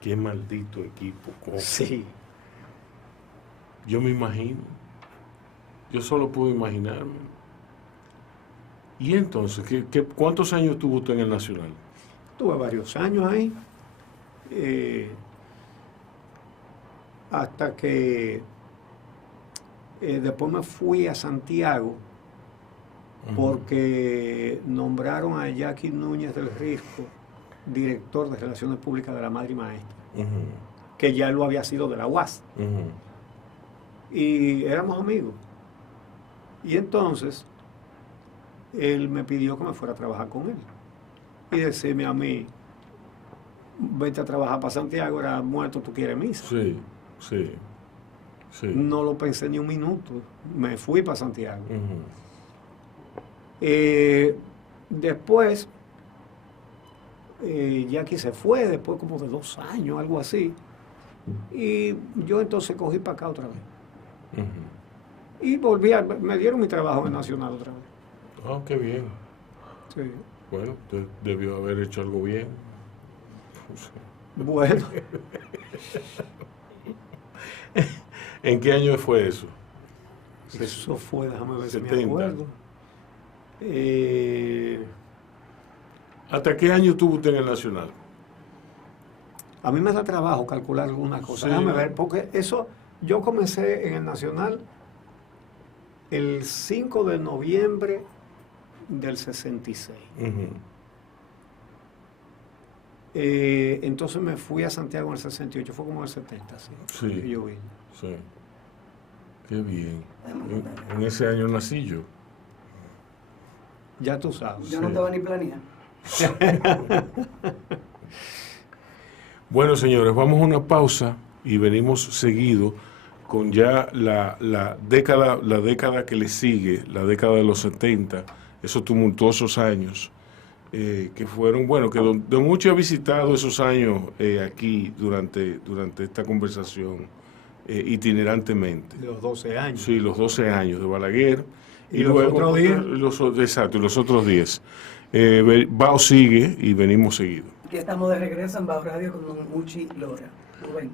Qué maldito equipo, cójalo. Sí. Yo me imagino. Yo solo puedo imaginarme. Y entonces, ¿cuántos años tuvo usted en el Nacional? Tuve varios años ahí. Hasta que después me fui a Santiago porque nombraron a Jackie Núñez del Risco director de Relaciones Públicas de la Madre y Maestra, que ya lo había sido de la UAS. Y éramos amigos. Y entonces él me pidió que me fuera a trabajar con él y decirme a mí: vete a trabajar para Santiago, era muerto, tú quieres misa. Sí, sí, sí. No lo pensé ni un minuto, me fui para Santiago. Después Jackie se fue, después como de 2 años, algo así, y yo entonces cogí para acá otra vez. Y volví, me dieron mi trabajo en Nacional otra vez. Ah, qué bien. Sí. Bueno, usted debió haber hecho algo bien. Bueno. ¿En qué año fue eso? Eso fue, déjame ver si 70. me acuerdo. ¿Hasta qué año estuvo usted en el Nacional? A mí me da trabajo calcular algunas cosas. Sí. Déjame ver, porque eso, yo comencé en el Nacional el 5 de noviembre del 66. Entonces me fui a Santiago en el 68, fue como en el 70, sí. Sí. Que yo vine. Sí. Qué bien. En ese año nací yo. Ya tú sabes. Yo no estaba ni planeando. Bueno, señores, vamos a una pausa y venimos seguido con ya la década que le sigue, la década de los 70, esos tumultuosos años que fueron, bueno, que don Uchi ha visitado esos años aquí durante esta conversación itinerantemente. De los 12 años. Sí, los 12 años de Balaguer. ¿Y los otros 10? Exacto, los otros 10. Bao sigue y venimos seguido. Aquí estamos de regreso en Bao Radio con don Uchi Lora. Rubén.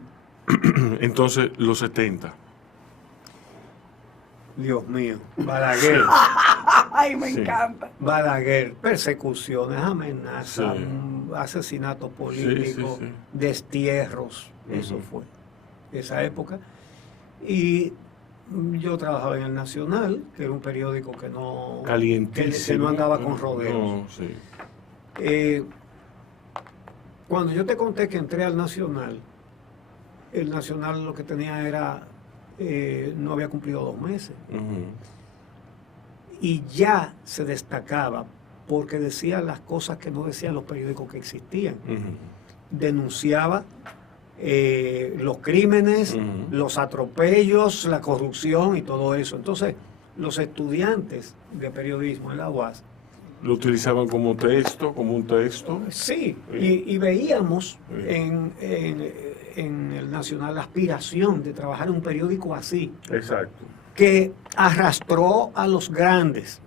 Entonces, los 70. Dios mío, Balaguer. Ay, me Sí. encanta. Balaguer, persecuciones, amenazas, Sí. asesinatos políticos, Sí, sí, sí. destierros. Eso fue esa época. Y yo trabajaba en el Nacional, que era un periódico que no, Calientísimo. que no andaba con rodeos. No, sí. Cuando yo te conté que entré al Nacional, el Nacional lo que tenía era, no había cumplido 2 meses. Y ya se destacaba porque decía las cosas que no decían los periódicos que existían. Denunciaba los crímenes, los atropellos, la corrupción y todo eso. Entonces, los estudiantes de periodismo en la UAS, Lo utilizaban como un texto. sí, y veíamos en el Nacional la aspiración de trabajar en un periódico así, Exacto. que arrastró a los grandes,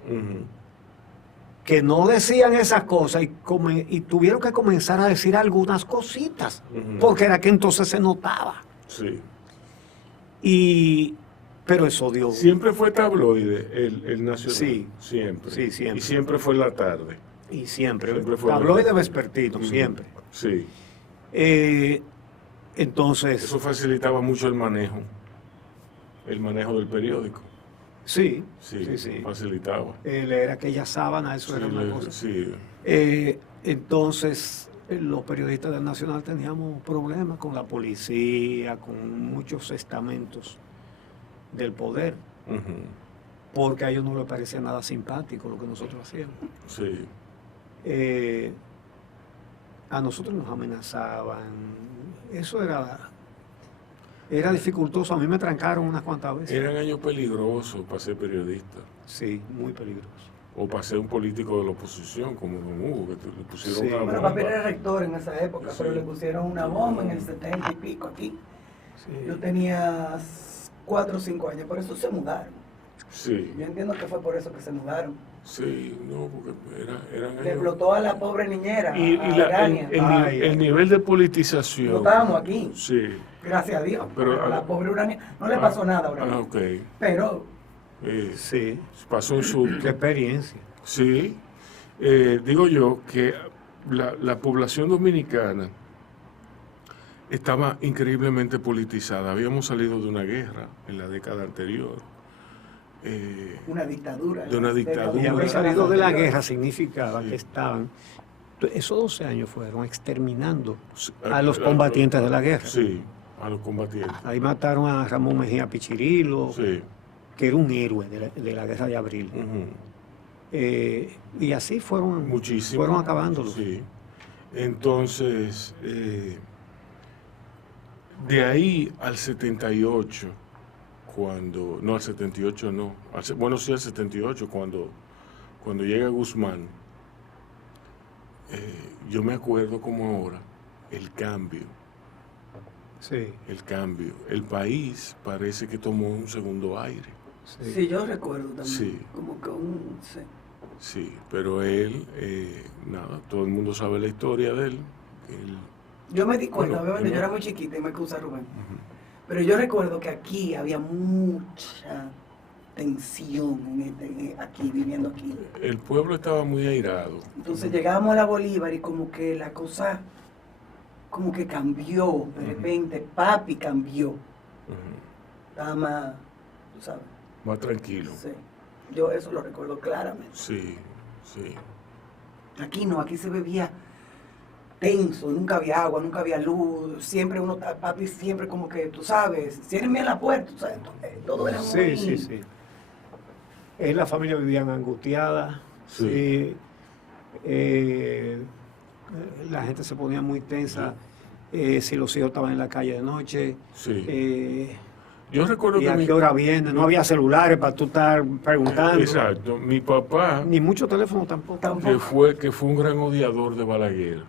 que no decían esas cosas y tuvieron que comenzar a decir algunas cositas, porque era que entonces se notaba. Sí. Pero eso dio... Siempre fue tabloide el Nacional. Sí. Siempre. Sí, siempre. Y siempre fue en la tarde. Y siempre fue tabloide vespertino, siempre. Sí. Entonces... Eso facilitaba mucho el manejo del periódico. Sí, Sí, sí. facilitaba. Leer aquella sábana, eso Sí, era una cosa. sí. Entonces, los periodistas del Nacional teníamos problemas con la policía, con muchos estamentos del poder, porque a ellos no les parecía nada simpático lo que nosotros hacíamos. Sí. A nosotros nos amenazaban, eso era... Era dificultoso, a mí me trancaron unas cuantas veces. Eran años peligrosos para ser periodista. Sí, muy peligroso. O para ser un político de la oposición, como Don Hugo, que le pusieron Sí. una Bueno, bomba. papi era rector en esa época, Sí. pero le pusieron una bomba en el 70 y pico aquí. Sí. Yo tenía 4 o 5 años, por eso se mudaron. Sí, Yo entiendo que fue por eso que se mudaron. sí, no, porque eran Le años... explotó a la pobre niñera, Y a la- Urania. el nivel de politización... No estábamos aquí. Sí. Gracias a Dios. Pero Pero a la la- pobre Urania no le pasó nada a Urania. Ah, ok. Pero Sí, Pasó un susto. qué experiencia. Sí. Digo yo que la población dominicana estaba increíblemente politizada. Habíamos salido de una guerra en la década anterior. una dictadura. De una dictadura. Y haber Décadas salido de la anteriores. guerra significaba Sí. que estaban, esos 12 años fueron exterminando Sí, a los combatientes de la guerra. Sí, a los combatientes. Ahí mataron a Ramón Mejía Pichirilo, Sí. que era un héroe de la guerra de abril. Ujú. Y así fueron, Muchísimo. fueron acabándolos. Sí. Entonces, de ahí al 78, cuando, no al 78 no, bueno sí al 78, cuando llega Guzmán, yo me acuerdo como ahora, el cambio, Sí, el país parece que tomó un segundo aire. sí. Sí, yo recuerdo también. Sí. Como que un... Sí. Sí, pero él, nada, todo el mundo sabe la historia de él. Él Yo me di cuenta, Bueno, obviamente, yo era muy chiquita y me excusa Rubén. Pero yo recuerdo que aquí había mucha tensión aquí, viviendo aquí. el pueblo estaba muy airado. Entonces llegábamos a la Bolívar y como que la cosa como que cambió. De repente, papi cambió. Ujú. Estaba más, tú sabes. Más tranquilo. Sí. Yo eso lo recuerdo claramente. Sí, sí. Aquí no, aquí se bebía tenso, nunca había agua, nunca había luz, siempre papi siempre como que, tú sabes, ciérrenme a la puerta, tú sabes, todo era muy... Sí, sí, sí. La familia vivían angustiada. Sí. Sí. La gente se ponía muy tensa si los hijos estaban en la calle de noche. Sí. Yo recuerdo ¿Y que a qué hora vienen? No había celulares para tú estar preguntando. Exacto. Mi papá, Ni mucho teléfono tampoco. que fue un gran odiador de Balaguer,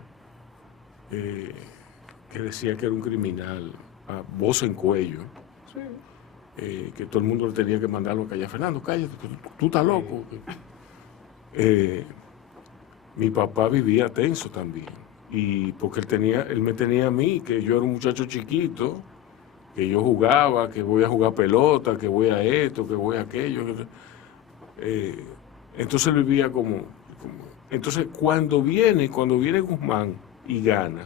que decía que era un criminal, a voz en cuello, que todo el mundo le tenía que mandarlo a callar. Fernando, cállate, tú estás loco. Mi papá vivía tenso también, y porque él me tenía a mí, que yo era un muchacho chiquito, que yo jugaba, que voy a jugar pelota, que voy a esto, que voy a aquello. Entonces él vivía como... Entonces cuando viene Guzmán y gana,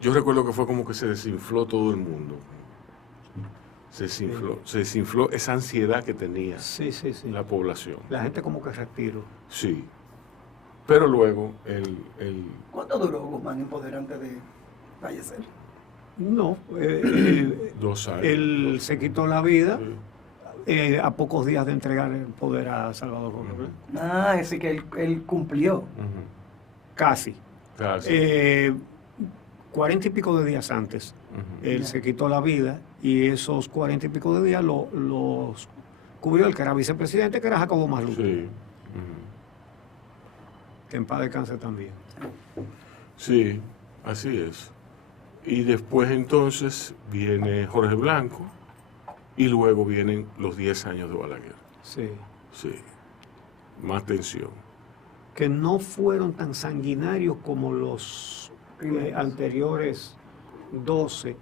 yo recuerdo que fue como que se desinfló todo el mundo. Se desinfló esa ansiedad que tenía Sí, sí, sí. la población. La gente como que respiró. Sí. Pero luego ¿Cuánto duró Guzmán en poder antes de fallecer? No, 2 años. él se quitó la vida Sí. a pocos días de entregar el poder a Salvador Roque Blanco. Ah, es decir, que él cumplió. Ujú. Casi. Casi. 40 y pico de días antes, Ujú. él se quitó la vida y esos 40 y pico de días los cubrió el que era vicepresidente, que era Jacobo Masluco, Sí. que en paz descanse también. Sí, así es. Y después entonces viene Jorge Blanco y luego vienen los 10 años de Balaguer. Sí. Sí, más tensión. Que no fueron tan sanguinarios como los anteriores 12,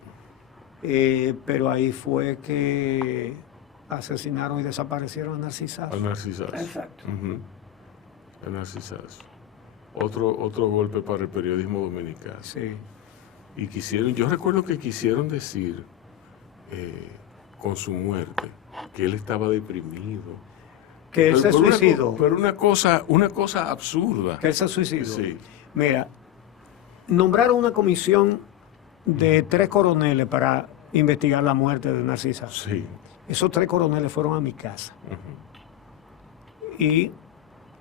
pero ahí fue que asesinaron y desaparecieron a Narcisazo. A Narcisazo. Exacto. Ujú. A Narcisazo. Otro golpe para el periodismo dominicano. Sí. Y yo recuerdo que quisieron decir con su muerte que él estaba deprimido. Que él se Pero suicidó. Pero una cosa absurda. Que él se suicidó. Sí. Mira, nombraron una comisión de 3 coroneles para investigar la muerte de Narcisa. Sí. Esos 3 coroneles fueron a mi casa. Ujú. Y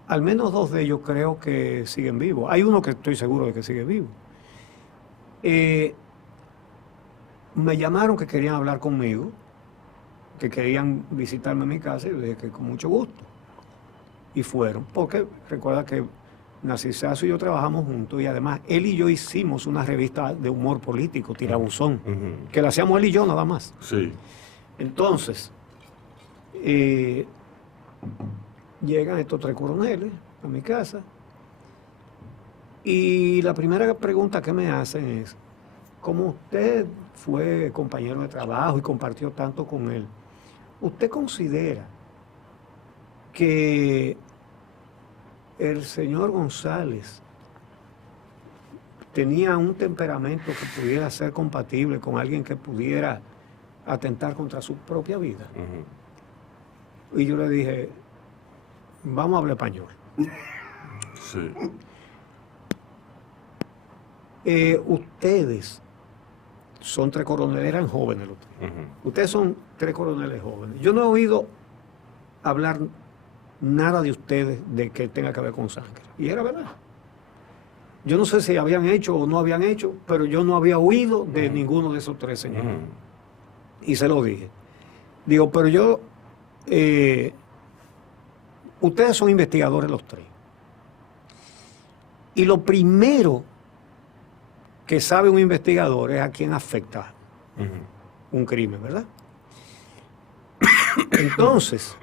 al menos 2 de ellos creo que siguen vivos. Hay uno que estoy seguro de que sigue vivo. me llamaron que querían hablar conmigo, que querían visitarme en mi casa, y yo dije que con mucho gusto. Y fueron, porque recuerda que Narcisazo y yo trabajamos juntos, y además él y yo hicimos una revista de humor político, Tirabuzón, que la hacíamos él y yo nada más. Sí. Entonces, llegan estos 3 coroneles a mi casa, y la primera pregunta que me hacen es: como usted fue compañero de trabajo y compartió tanto con él, ¿usted considera que el señor González tenía un temperamento que pudiera ser compatible con alguien que pudiera atentar contra su propia vida? Y yo le dije: vamos a hablar español. Sí. Ustedes son 3 coroneles, eran jóvenes los 3. Ustedes son 3 coroneles jóvenes. Yo no he oído hablar nada de ustedes de que tenga que ver con sangre. Y era verdad. Yo no sé si habían hecho o no habían hecho, pero yo no había oído de ninguno de esos 3 señores. Y se lo dije. Digo, pero yo, ustedes son investigadores los 3. Y lo primero que sabe un investigador es a quién afecta un crimen, ¿verdad? Entonces,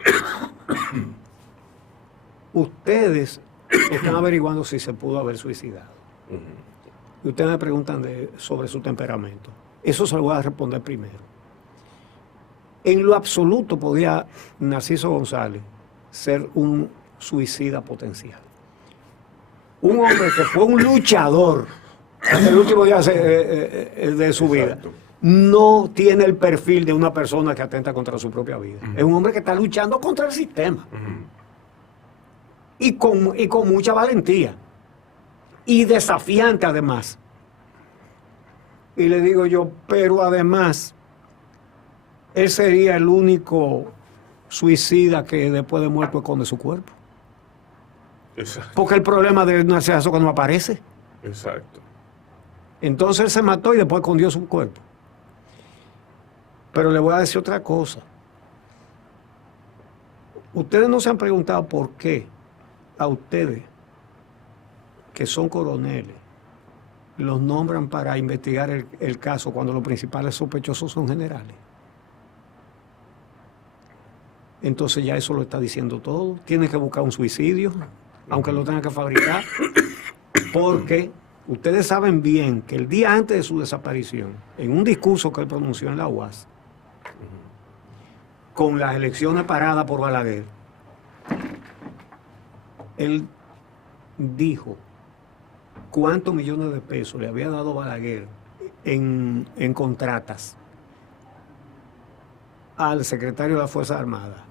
ustedes están averiguando si se pudo haber suicidado. Y ustedes me preguntan sobre su temperamento. Eso se lo voy a responder primero. En lo absoluto podía Narciso González ser un suicida potencial. Un hombre que fue un luchador hasta el último día de su vida. Exacto. No tiene el perfil de una persona que atenta contra su propia vida. Es un hombre que está luchando contra el sistema. Y con mucha valentía. Y desafiante además. Y le digo yo, pero además, él sería el único suicida que después de muerto esconde su cuerpo. Exacto. Porque el problema de Narciso que no aparece. Exacto. Entonces él se mató y después escondió su cuerpo. Pero le voy a decir otra cosa. Ustedes no se han preguntado por qué a ustedes, que son coroneles, los nombran para investigar el caso cuando los principales sospechosos son generales. Entonces ya eso lo está diciendo todo. Tienen que buscar un suicidio, aunque lo tengan que fabricar, porque ustedes saben bien que el día antes de su desaparición, en un discurso que él pronunció en la UAS, con las elecciones paradas por Balaguer, él dijo cuántos millones de pesos le había dado Balaguer en contratas al secretario de la Fuerza Armada,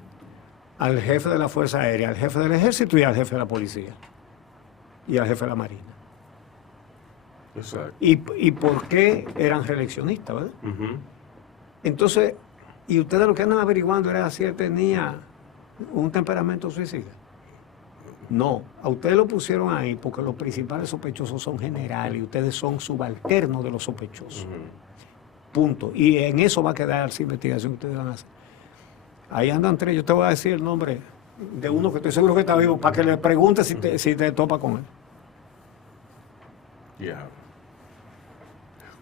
al jefe de la Fuerza Aérea, al jefe del Ejército y al jefe de la Policía y al jefe de la Marina. Exacto. ¿Y por qué eran reeleccionistas, verdad? Entonces, y ustedes lo que andan averiguando era si él tenía un temperamento suicida. No, a ustedes lo pusieron ahí porque los principales sospechosos son generales y ustedes son subalternos de los sospechosos. Punto. Y en eso va a quedar esa investigación que ustedes van a hacer. Ahí andan 3, yo te voy a decir el nombre de uno que estoy seguro que está vivo, para que le preguntes si te topa con él. Ya.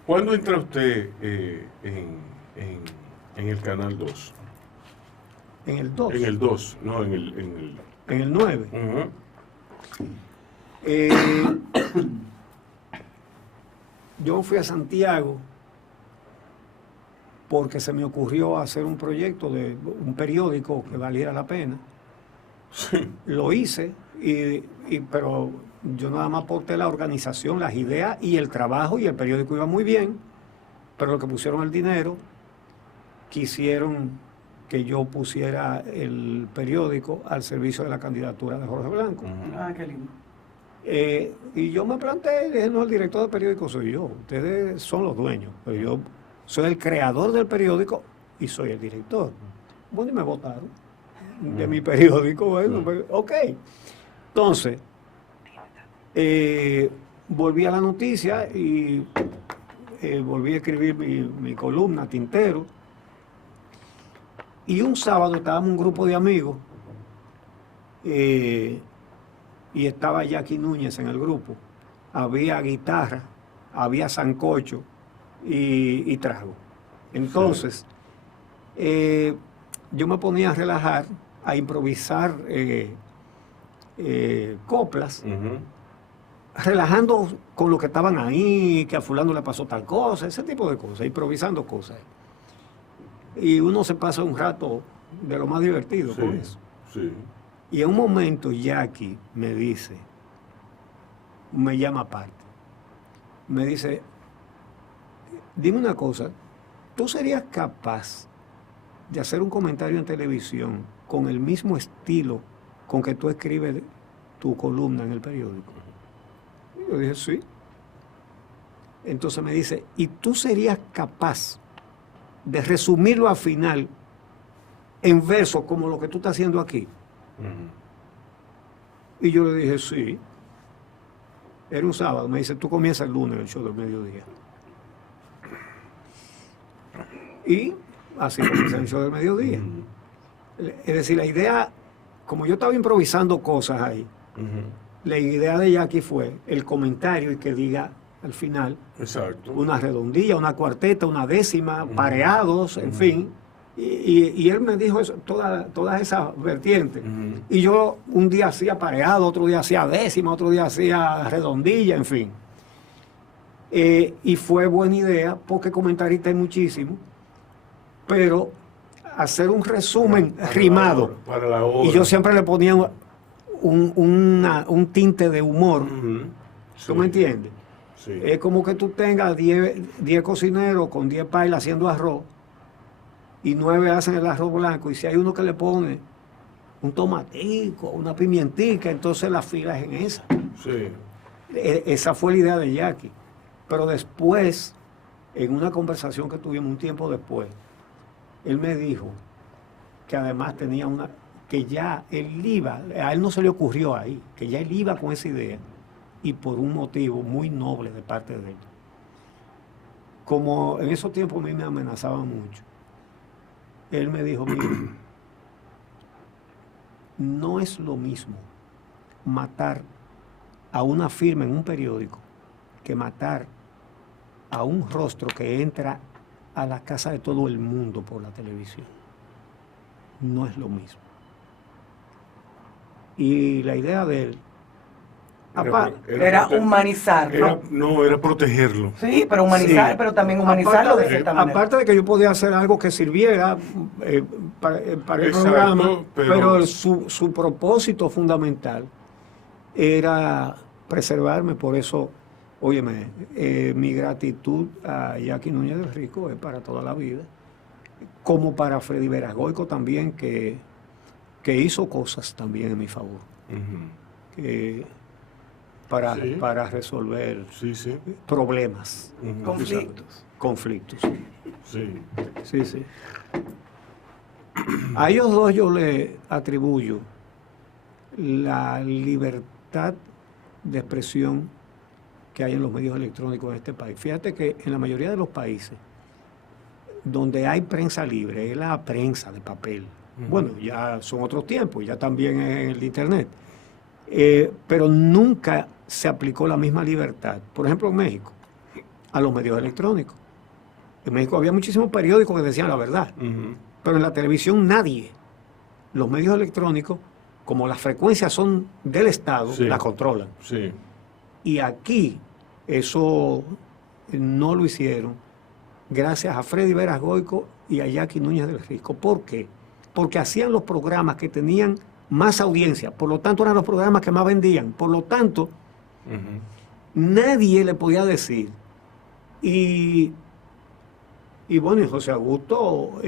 ¿Cuándo entra usted en el Canal 2? En el 2. En el 2, no, en el... En el 9. Yo fui a Santiago porque se me ocurrió hacer un proyecto de un periódico que valiera la pena. Sí. Lo hice, pero yo nada más aporté la organización, las ideas y el trabajo, y el periódico iba muy bien, pero lo que pusieron el dinero, quisieron que yo pusiera el periódico al servicio de la candidatura de Jorge Blanco. Ah, qué lindo. Y yo me planteé, dije, no, el director del periódico soy yo, ustedes son los dueños, pero yo soy el creador del periódico y soy el director. Bueno, y me votaron de mi periódico, bueno, pues, ok. Entonces, volví a la noticia y volví a escribir mi columna, Tintero. Y un sábado estábamos un grupo de amigos y estaba Jackie Núñez en el grupo. Había guitarra, había sancocho y trago. Entonces, yo me ponía a relajar, a improvisar coplas, relajando con lo que estaban ahí, que a fulano le pasó tal cosa, ese tipo de cosas, improvisando cosas. Y uno se pasa un rato de lo más divertido con eso. Sí. Y en un momento Jackie me dice, me llama aparte, me dice, dime una cosa, ¿tú serías capaz de hacer un comentario en televisión con el mismo estilo con que tú escribes tu columna en el periódico? Y yo dije, sí. Entonces me dice, ¿y tú serías capaz de resumirlo al final en versos como lo que tú estás haciendo aquí? Y yo le dije, sí. Era un sábado. Me dice, tú comienzas el lunes el show del mediodía. Y así comienza el show del mediodía. Es decir, la idea, como yo estaba improvisando cosas ahí, la idea de Jackie fue el comentario y que diga al final, exacto, una redondilla, una cuarteta, una décima, pareados, en fin. Y él me dijo eso, todas esas vertientes. Y yo un día hacía pareado, otro día hacía décima, otro día hacía redondilla, en fin. Y fue buena idea, porque comentarista hay muchísimo, pero hacer un resumen rimado. Para la obra. Y yo siempre le ponía un tinte de humor. ¿Tú me entiendes? Sí. Es como que tú tengas 10 cocineros con 10 pailas haciendo arroz y 9 hacen el arroz blanco, y si hay uno que le pone un tomatico, una pimientica, entonces la fila es en esa. Sí. Esa fue la idea de Jackie. Pero después, en una conversación que tuvimos un tiempo después, él me dijo que además tenía que ya él iba, a él no se le ocurrió ahí, que ya él iba con esa idea, y por un motivo muy noble de parte de él. Como en esos tiempos a mí me amenazaba mucho, él me dijo, mira, no es lo mismo matar a una firma en un periódico que matar a un rostro que entra a la casa de todo el mundo por la televisión. No es lo mismo. Y la idea de él era humanizarlo. Era protegerlo. Sí, pero humanizar, sí, pero también humanizarlo de cierta manera. Aparte de que yo podía hacer algo que sirviera para el Exacto, programa, pero su propósito fundamental era preservarme. Por eso, óyeme, mi gratitud a Jackie Núñez del Rico es para toda la vida, como para Freddy Verasgoico también, que hizo cosas también en mi favor. Para resolver problemas. Conflictos. Sí. A ellos dos yo le atribuyo la libertad de expresión que hay en los medios electrónicos en este país. Fíjate que en la mayoría de los países donde hay prensa libre, es la prensa de papel. Bueno, ya son otros tiempos, ya también es el internet. Pero nunca se aplicó la misma libertad, por ejemplo en México, a los medios electrónicos. En México había muchísimos periódicos que decían la verdad, pero en la televisión nadie. Los medios electrónicos, como las frecuencias son del Estado, las controlan. Sí. Y aquí eso no lo hicieron gracias a Freddy Verasgoico y a Jackie Núñez del Rico. ¿Por qué? Porque hacían los programas que tenían más audiencia, por lo tanto eran los programas que más vendían, por lo tanto nadie le podía decir. Y bueno, y José Augusto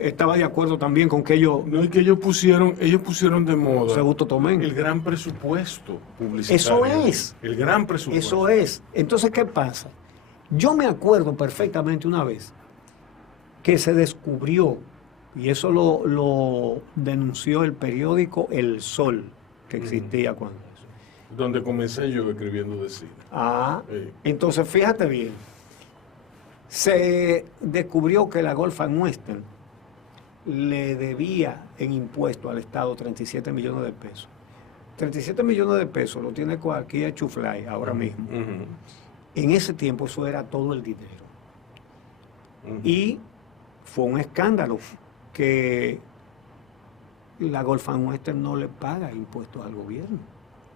estaba de acuerdo también con que ellos... No, es que ellos pusieron de moda José Augusto Tomén. el gran presupuesto publicitario. Eso es. El gran presupuesto. Eso es. Entonces, ¿qué pasa? Yo me acuerdo perfectamente una vez que se descubrió, y eso lo denunció el periódico El Sol, que existía cuando eso. Donde comencé yo escribiendo de cine. Entonces fíjate bien. Se descubrió que la Gulf and Western le debía en impuestos al Estado 37 millones de pesos. 37 millones de pesos lo tiene cualquier chuflay ahora mismo. En ese tiempo eso era todo el dinero. Y fue un escándalo que la Gulf and Western no le paga impuestos al gobierno.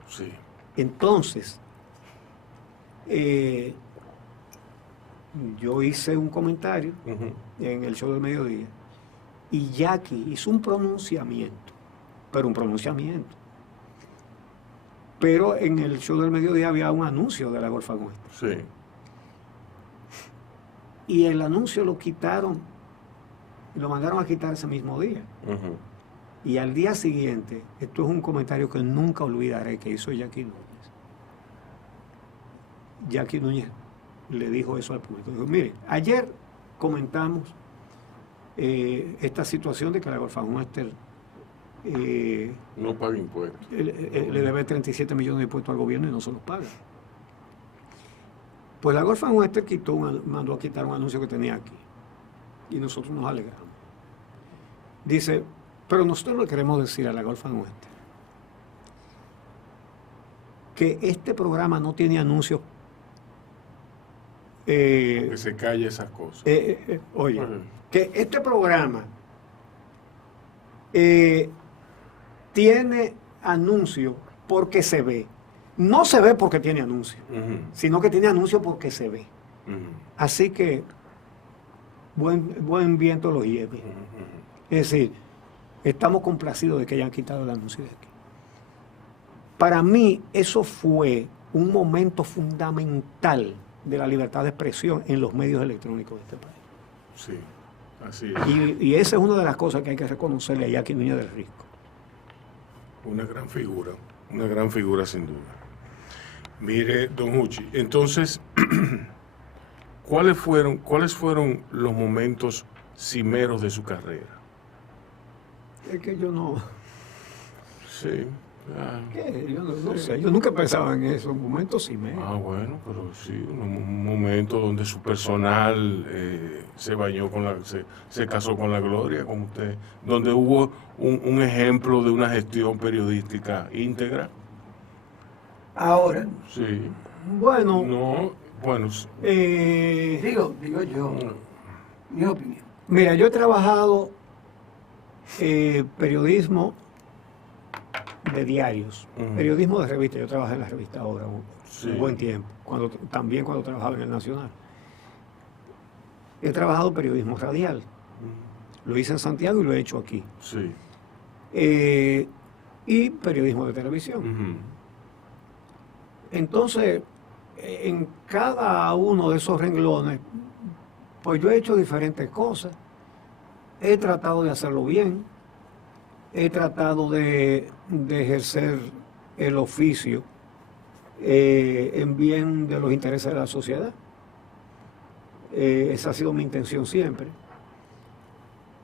Sí. Entonces, yo hice un comentario en el show del mediodía y Jackie hizo un pronunciamiento, pero en el show del mediodía había un anuncio de la Gulf and Western. Sí. Y el anuncio lo quitaron, lo mandaron a quitar ese mismo día. Y al día siguiente, esto es un comentario que nunca olvidaré que hizo Jackie Núñez. Jackie Núñez le dijo eso al público. Dijo, mire, ayer comentamos esta situación de que la Gulf and Western no paga impuestos. Le debe 37 millones de impuestos al gobierno y no se los paga. Pues la Gulf and Western mandó a quitar un anuncio que tenía aquí. Y nosotros nos alegramos. Dice, pero nosotros le queremos decir a la Gulf and Western que este programa no tiene anuncios. Que se calle esas cosas. Oye, que este programa tiene anuncios porque se ve. No se ve porque tiene anuncios, sino que tiene anuncios porque se ve. Así que buen viento los lleve. Es decir, estamos complacidos de que hayan quitado el anuncio de aquí. Para mí eso fue un momento fundamental de la libertad de expresión en los medios electrónicos de este país. Sí, así es. Y esa es una de las cosas que hay que reconocerle a Jackie Núñez del Risco. Una gran figura sin duda. Mire, don Huchi, entonces, ¿cuáles fueron los momentos cimeros de su carrera? Es que yo no... Sí. ¿Qué? Yo no sé, yo nunca pensaba en esos momentos cimeros. Bueno, pero sí, un momento donde su personal se bañó se casó con la gloria, como usted, donde hubo un ejemplo de una gestión periodística íntegra. Ahora, Sí. Bueno, digo yo, mi opinión. mira, yo he trabajado periodismo de diarios, periodismo de revista. Yo trabajé en la revista Ahora un buen tiempo, también cuando trabajaba en el Nacional. He trabajado periodismo radial. Lo hice en Santiago y lo he hecho aquí. Sí. Y periodismo de televisión. Entonces, en cada uno de esos renglones, pues yo he hecho diferentes cosas. He tratado de hacerlo bien. He tratado de ejercer el oficio en bien de los intereses de la sociedad. Esa ha sido mi intención siempre.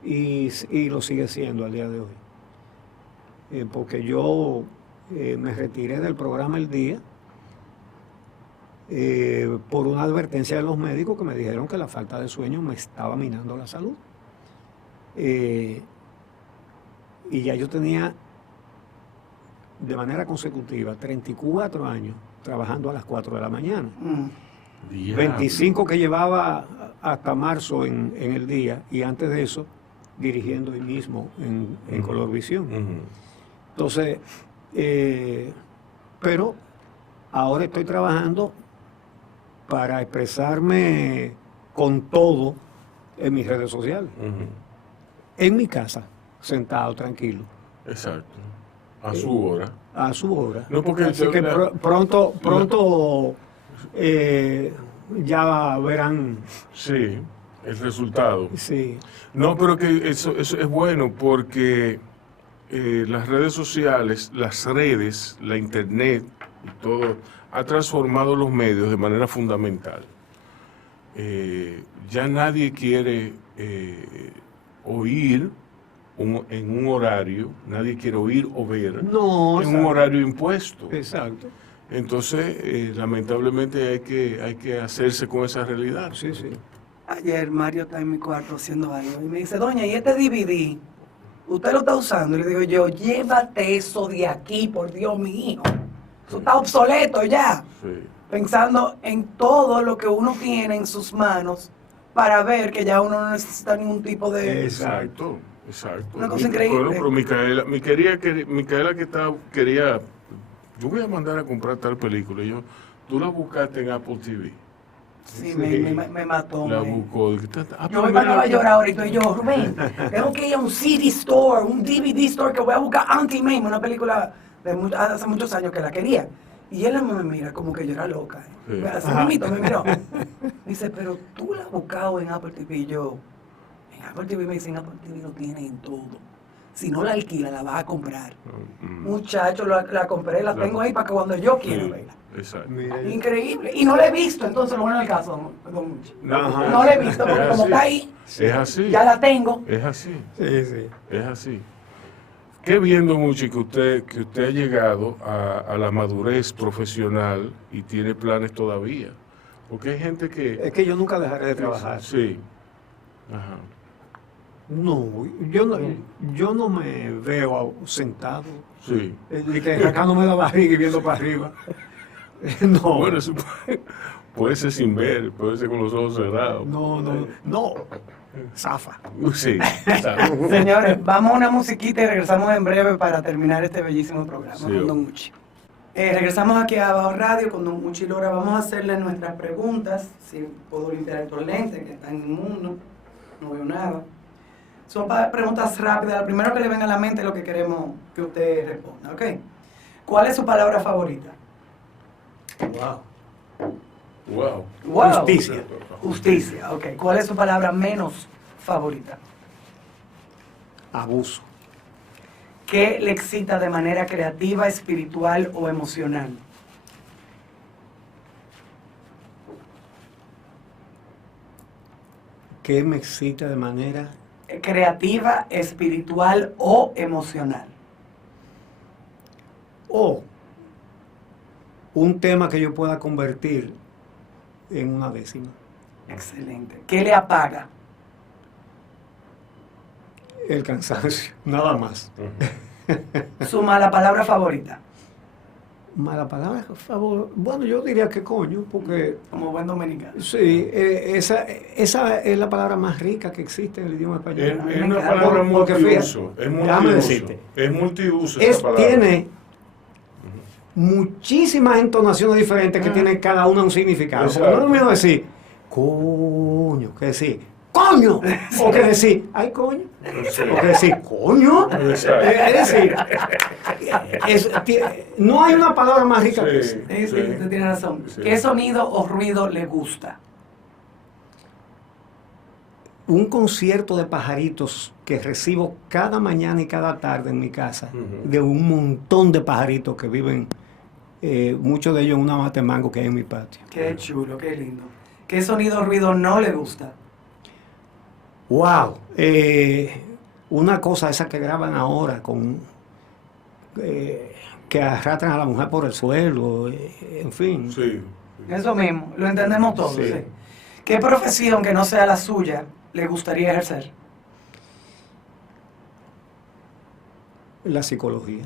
Y lo sigue siendo al día de hoy. Porque yo me retiré del programa El Día por una advertencia de los médicos que me dijeron que la falta de sueño me estaba minando la salud. Y ya yo tenía de manera consecutiva 34 años trabajando a las 4 de la mañana. 25 que llevaba hasta marzo en El Día, y antes de eso dirigiendo ahí mismo en Colorvisión. Entonces, pero ahora estoy trabajando para expresarme con todo en mis redes sociales. En mi casa, sentado, tranquilo. Exacto. A su hora. A su hora. No, porque así que pronto ya verán. Sí, el resultado. Sí. No, pero que eso es bueno porque las redes sociales, la internet y todo, ha transformado los medios de manera fundamental. Ya nadie quiere oír en un horario, nadie quiere oír o ver No, en un exacto. horario impuesto. Exacto. Entonces, lamentablemente hay que hacerse con esa realidad. Sí, sí. Ayer Mario está en mi cuarto haciendo algo y me dice, doña, ¿y este DVD? ¿Usted lo está usando? Y le digo yo, llévate eso de aquí, por Dios, mi hijo. Eso está obsoleto ya. Sí. Pensando en todo lo que uno tiene en sus manos para ver que ya uno no necesita ningún tipo de... Exacto, exacto. Una cosa increíble. Bueno, pero Micaela quería, yo voy a mandar a comprar tal película. Y yo, tú la buscaste en Apple TV. Sí, me mató. La me- buscó. Yo voy para Nueva York ahorita y yo, Rubén, tengo que ir a un CD store, un DVD store que voy a buscar Auntie Mame, una película de hace muchos años que la quería. Y él me mira como que yo era loca. Sí. Así mismito me miró. Me dice, pero tú la has buscado en Apple TV. Y yo, en Apple TV me dicen, Apple TV lo tiene en todo. Si no la alquila, la vas a comprar. Muchacho, la compré, la tengo ahí para que cuando yo quiera verla. Exacto. Mira, Increíble. Y no la he visto, entonces lo bueno del caso, don Muchi. Ajá. No la he visto, porque Es como así. está ahí, Es así. ya la tengo. Es así. sí, sí. Es así. Qué viendo mucho que usted ha llegado a la madurez profesional y tiene planes todavía. Porque hay gente Es que... que yo nunca dejaré de trabajar. Sí. Ajá. No, yo no me veo sentado. Sí. Y que arrancándome la barriga y viendo para arriba. No, Bueno, eso puede ser sin ver, puede ser con los ojos cerrados. no. Zafa. Sí. exacto. Señores, vamos a una musiquita y regresamos en breve para terminar este bellísimo programa Sí. con Don Muchi. Regresamos aquí a Bajo Radio con Don Muchi Lora. Vamos a hacerle nuestras preguntas. Si puedo limpiar estos lentes que están inmundos, no veo nada. Son preguntas rápidas. Lo primero que le venga a la mente es lo que queremos que usted responda, ¿ok? ¿Cuál es su palabra favorita? Wow. Wow. Wow. Justicia. Justicia, ok. ¿Cuál es su palabra menos favorita? Abuso. ¿Qué le excita de manera creativa, espiritual o emocional? ¿Qué me excita de manera? Creativa, espiritual o emocional. O un tema que yo pueda convertir en una décima. Excelente. ¿Qué le apaga? El cansancio, nada más. Su mala palabra favorita. Mala palabra, por favor. Bueno, yo diría que coño, porque Como buen dominicano. sí, esa es la palabra más rica que existe en el idioma español. Es una palabra Porque fíjate, multiuso. Es déjame multiuso. decirte. Es multiuso esa palabra. Tiene muchísimas entonaciones diferentes que tienen cada una un significado. Como no es lo mismo decir coño, que decir coño, o que decir ay coño, o que decir coño. Exacto. Es decir, no hay una palabra más rica que esa. Sí, sí, usted tiene razón. Sí. ¿Qué sonido o ruido le gusta? Un concierto de pajaritos que recibo cada mañana y cada tarde en mi casa, Ujú. de un montón de pajaritos que viven, muchos de ellos en una mata de mango que hay en mi patio. Qué chulo, qué lindo. ¿Qué sonido o ruido no le gusta? ¡Wow! Una cosa esa que graban ahora con que arrastran a la mujer por el suelo, en fin. Sí. Eso mismo, lo entendemos todos. Sí. Sí. ¿Qué profesión que no sea la suya le gustaría ejercer? La psicología.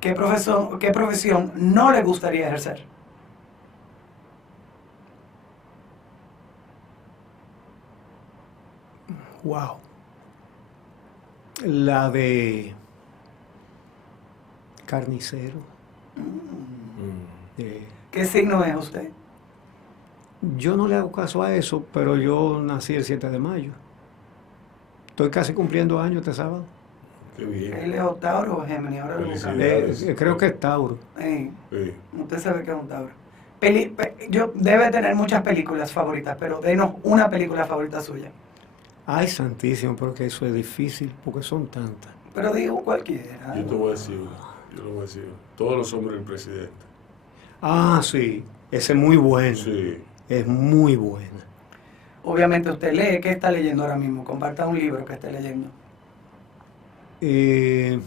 ¿Qué profesión no le gustaría ejercer? ¡Wow! La de carnicero. ¿Qué signo es usted? Yo no le hago caso a eso, pero yo nací el 7 de mayo. Estoy casi cumpliendo años este sábado. Qué bien. ¿Él es Tauro o Géminis? Ahora lo buscamos. Felicidades. Creo que es Tauro. Sí, Sí. usted sabe que es un Tauro. Yo debe tener muchas películas favoritas, pero denos una película favorita suya. Ay, santísimo, porque eso es difícil, porque son tantas. Pero digo cualquiera. Yo te voy a decir, yo lo voy a decir. Todos los hombres del presidente. Ah, sí, esa es muy buena. Sí. Es muy buena. Obviamente usted lee, ¿qué está leyendo ahora mismo? Comparta un libro que esté leyendo. Eh,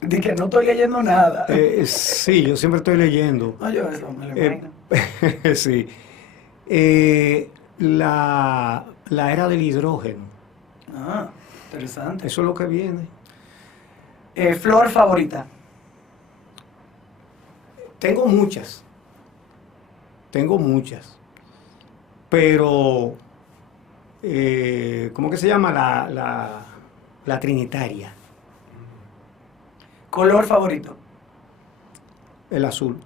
Di que no estoy leyendo nada. sí, yo siempre estoy leyendo. No, yo eso me lo imagino. Sí. La era del hidrógeno. Ah, interesante. Eso es lo que viene. Flor favorita. Tengo muchas. Pero, ¿cómo que se llama? La trinitaria. Color favorito. El azul.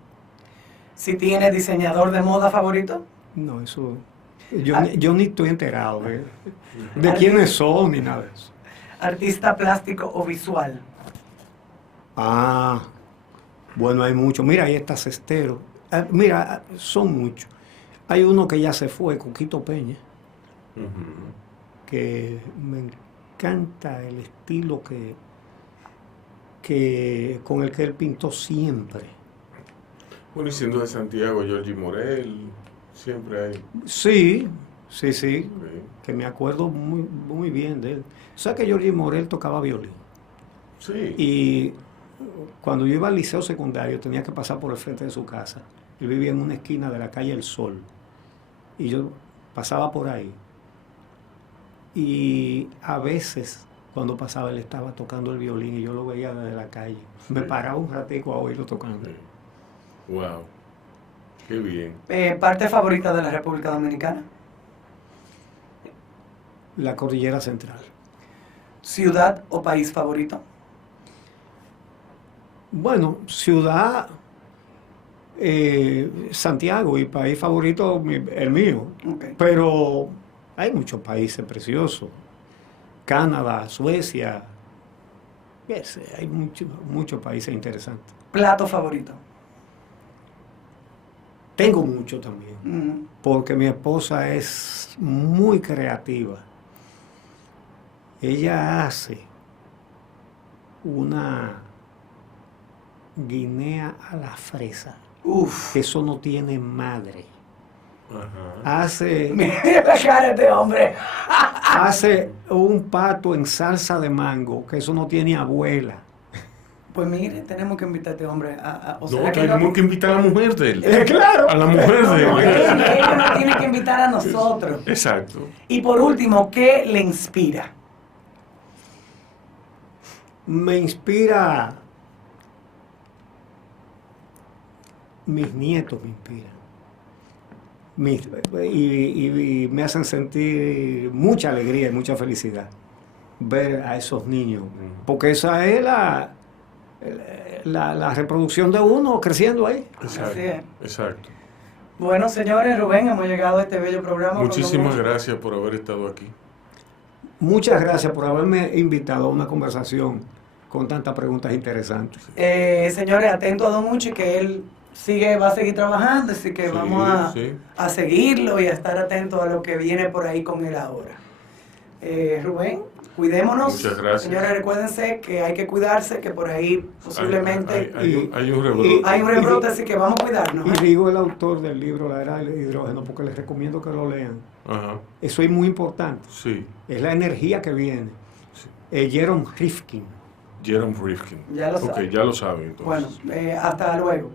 Si tienes diseñador de moda favorito. No, eso... Yo ni estoy enterado de quiénes son ni nada de eso. Artista plástico o visual. Ah, bueno, hay muchos. Mira, ahí está Cestero. Mira, son muchos. Hay uno que ya se fue, Coquito Peña, que me encanta el estilo con el que él pintó siempre. Bueno, y siendo de Santiago, Giorgi Morel, siempre hay. Sí, Sí. que me acuerdo muy bien de él. ¿Sabes que Giorgi Morel tocaba violín? Sí. Y cuando yo iba al liceo secundario tenía que pasar por el frente de su casa. Él vivía en una esquina de la calle El Sol. Y yo pasaba por ahí. Y a veces, cuando pasaba, él estaba tocando el violín y yo lo veía desde la calle. Me paraba un ratico a oírlo tocando. Wow. Qué bien. Parte favorita de la República Dominicana. La Cordillera Central. Ciudad o país favorito. Bueno, ciudad, Santiago, y país favorito, el mío. Okay. Pero hay muchos países preciosos. Canadá, Suecia. Hay muchos países interesantes. Plato favorito. Tengo mucho también, porque mi esposa es muy creativa. Ella hace una guinea a la fresa. Uf. Eso no tiene madre. Ajá. Mira la cara de este hombre. Hace un pato en salsa de mango, que eso no tiene abuela. Pues mire, tenemos que invitar a este hombre a No, tenemos que invitar a la mujer de él. Claro. A la mujer de él. Ella nos tiene que invitar a nosotros. Exacto. Y por último, ¿qué le inspira? Me inspira, mis nietos me inspiran. Y me hacen sentir mucha alegría y mucha felicidad ver a esos niños. Porque esa es la reproducción de uno creciendo ahí. Exacto. Así es. Exacto. Bueno, señores, Rubén, hemos llegado a este bello programa. Muchísimas gracias por haber estado aquí. Muchas gracias por haberme invitado a una conversación con tantas preguntas interesantes. Señores, atento a Don Uchi, que él va a seguir trabajando, así que Sí, vamos sí. a seguirlo y a estar atentos a lo que viene por ahí con él ahora. Rubén, cuidémonos. Muchas gracias. Señores, recuérdense que hay que cuidarse, que por ahí posiblemente Hay un rebrote. hay un rebrote, así que vamos a cuidarnos. Y digo el autor del libro La Era del Hidrógeno, porque les recomiendo que lo lean. Ajá. Eso es muy importante. Sí. Es la energía que viene. Jerome Rifkin. Jerome Rifkin. Ya lo Ok, saben. ya lo saben entonces. Bueno, hasta luego.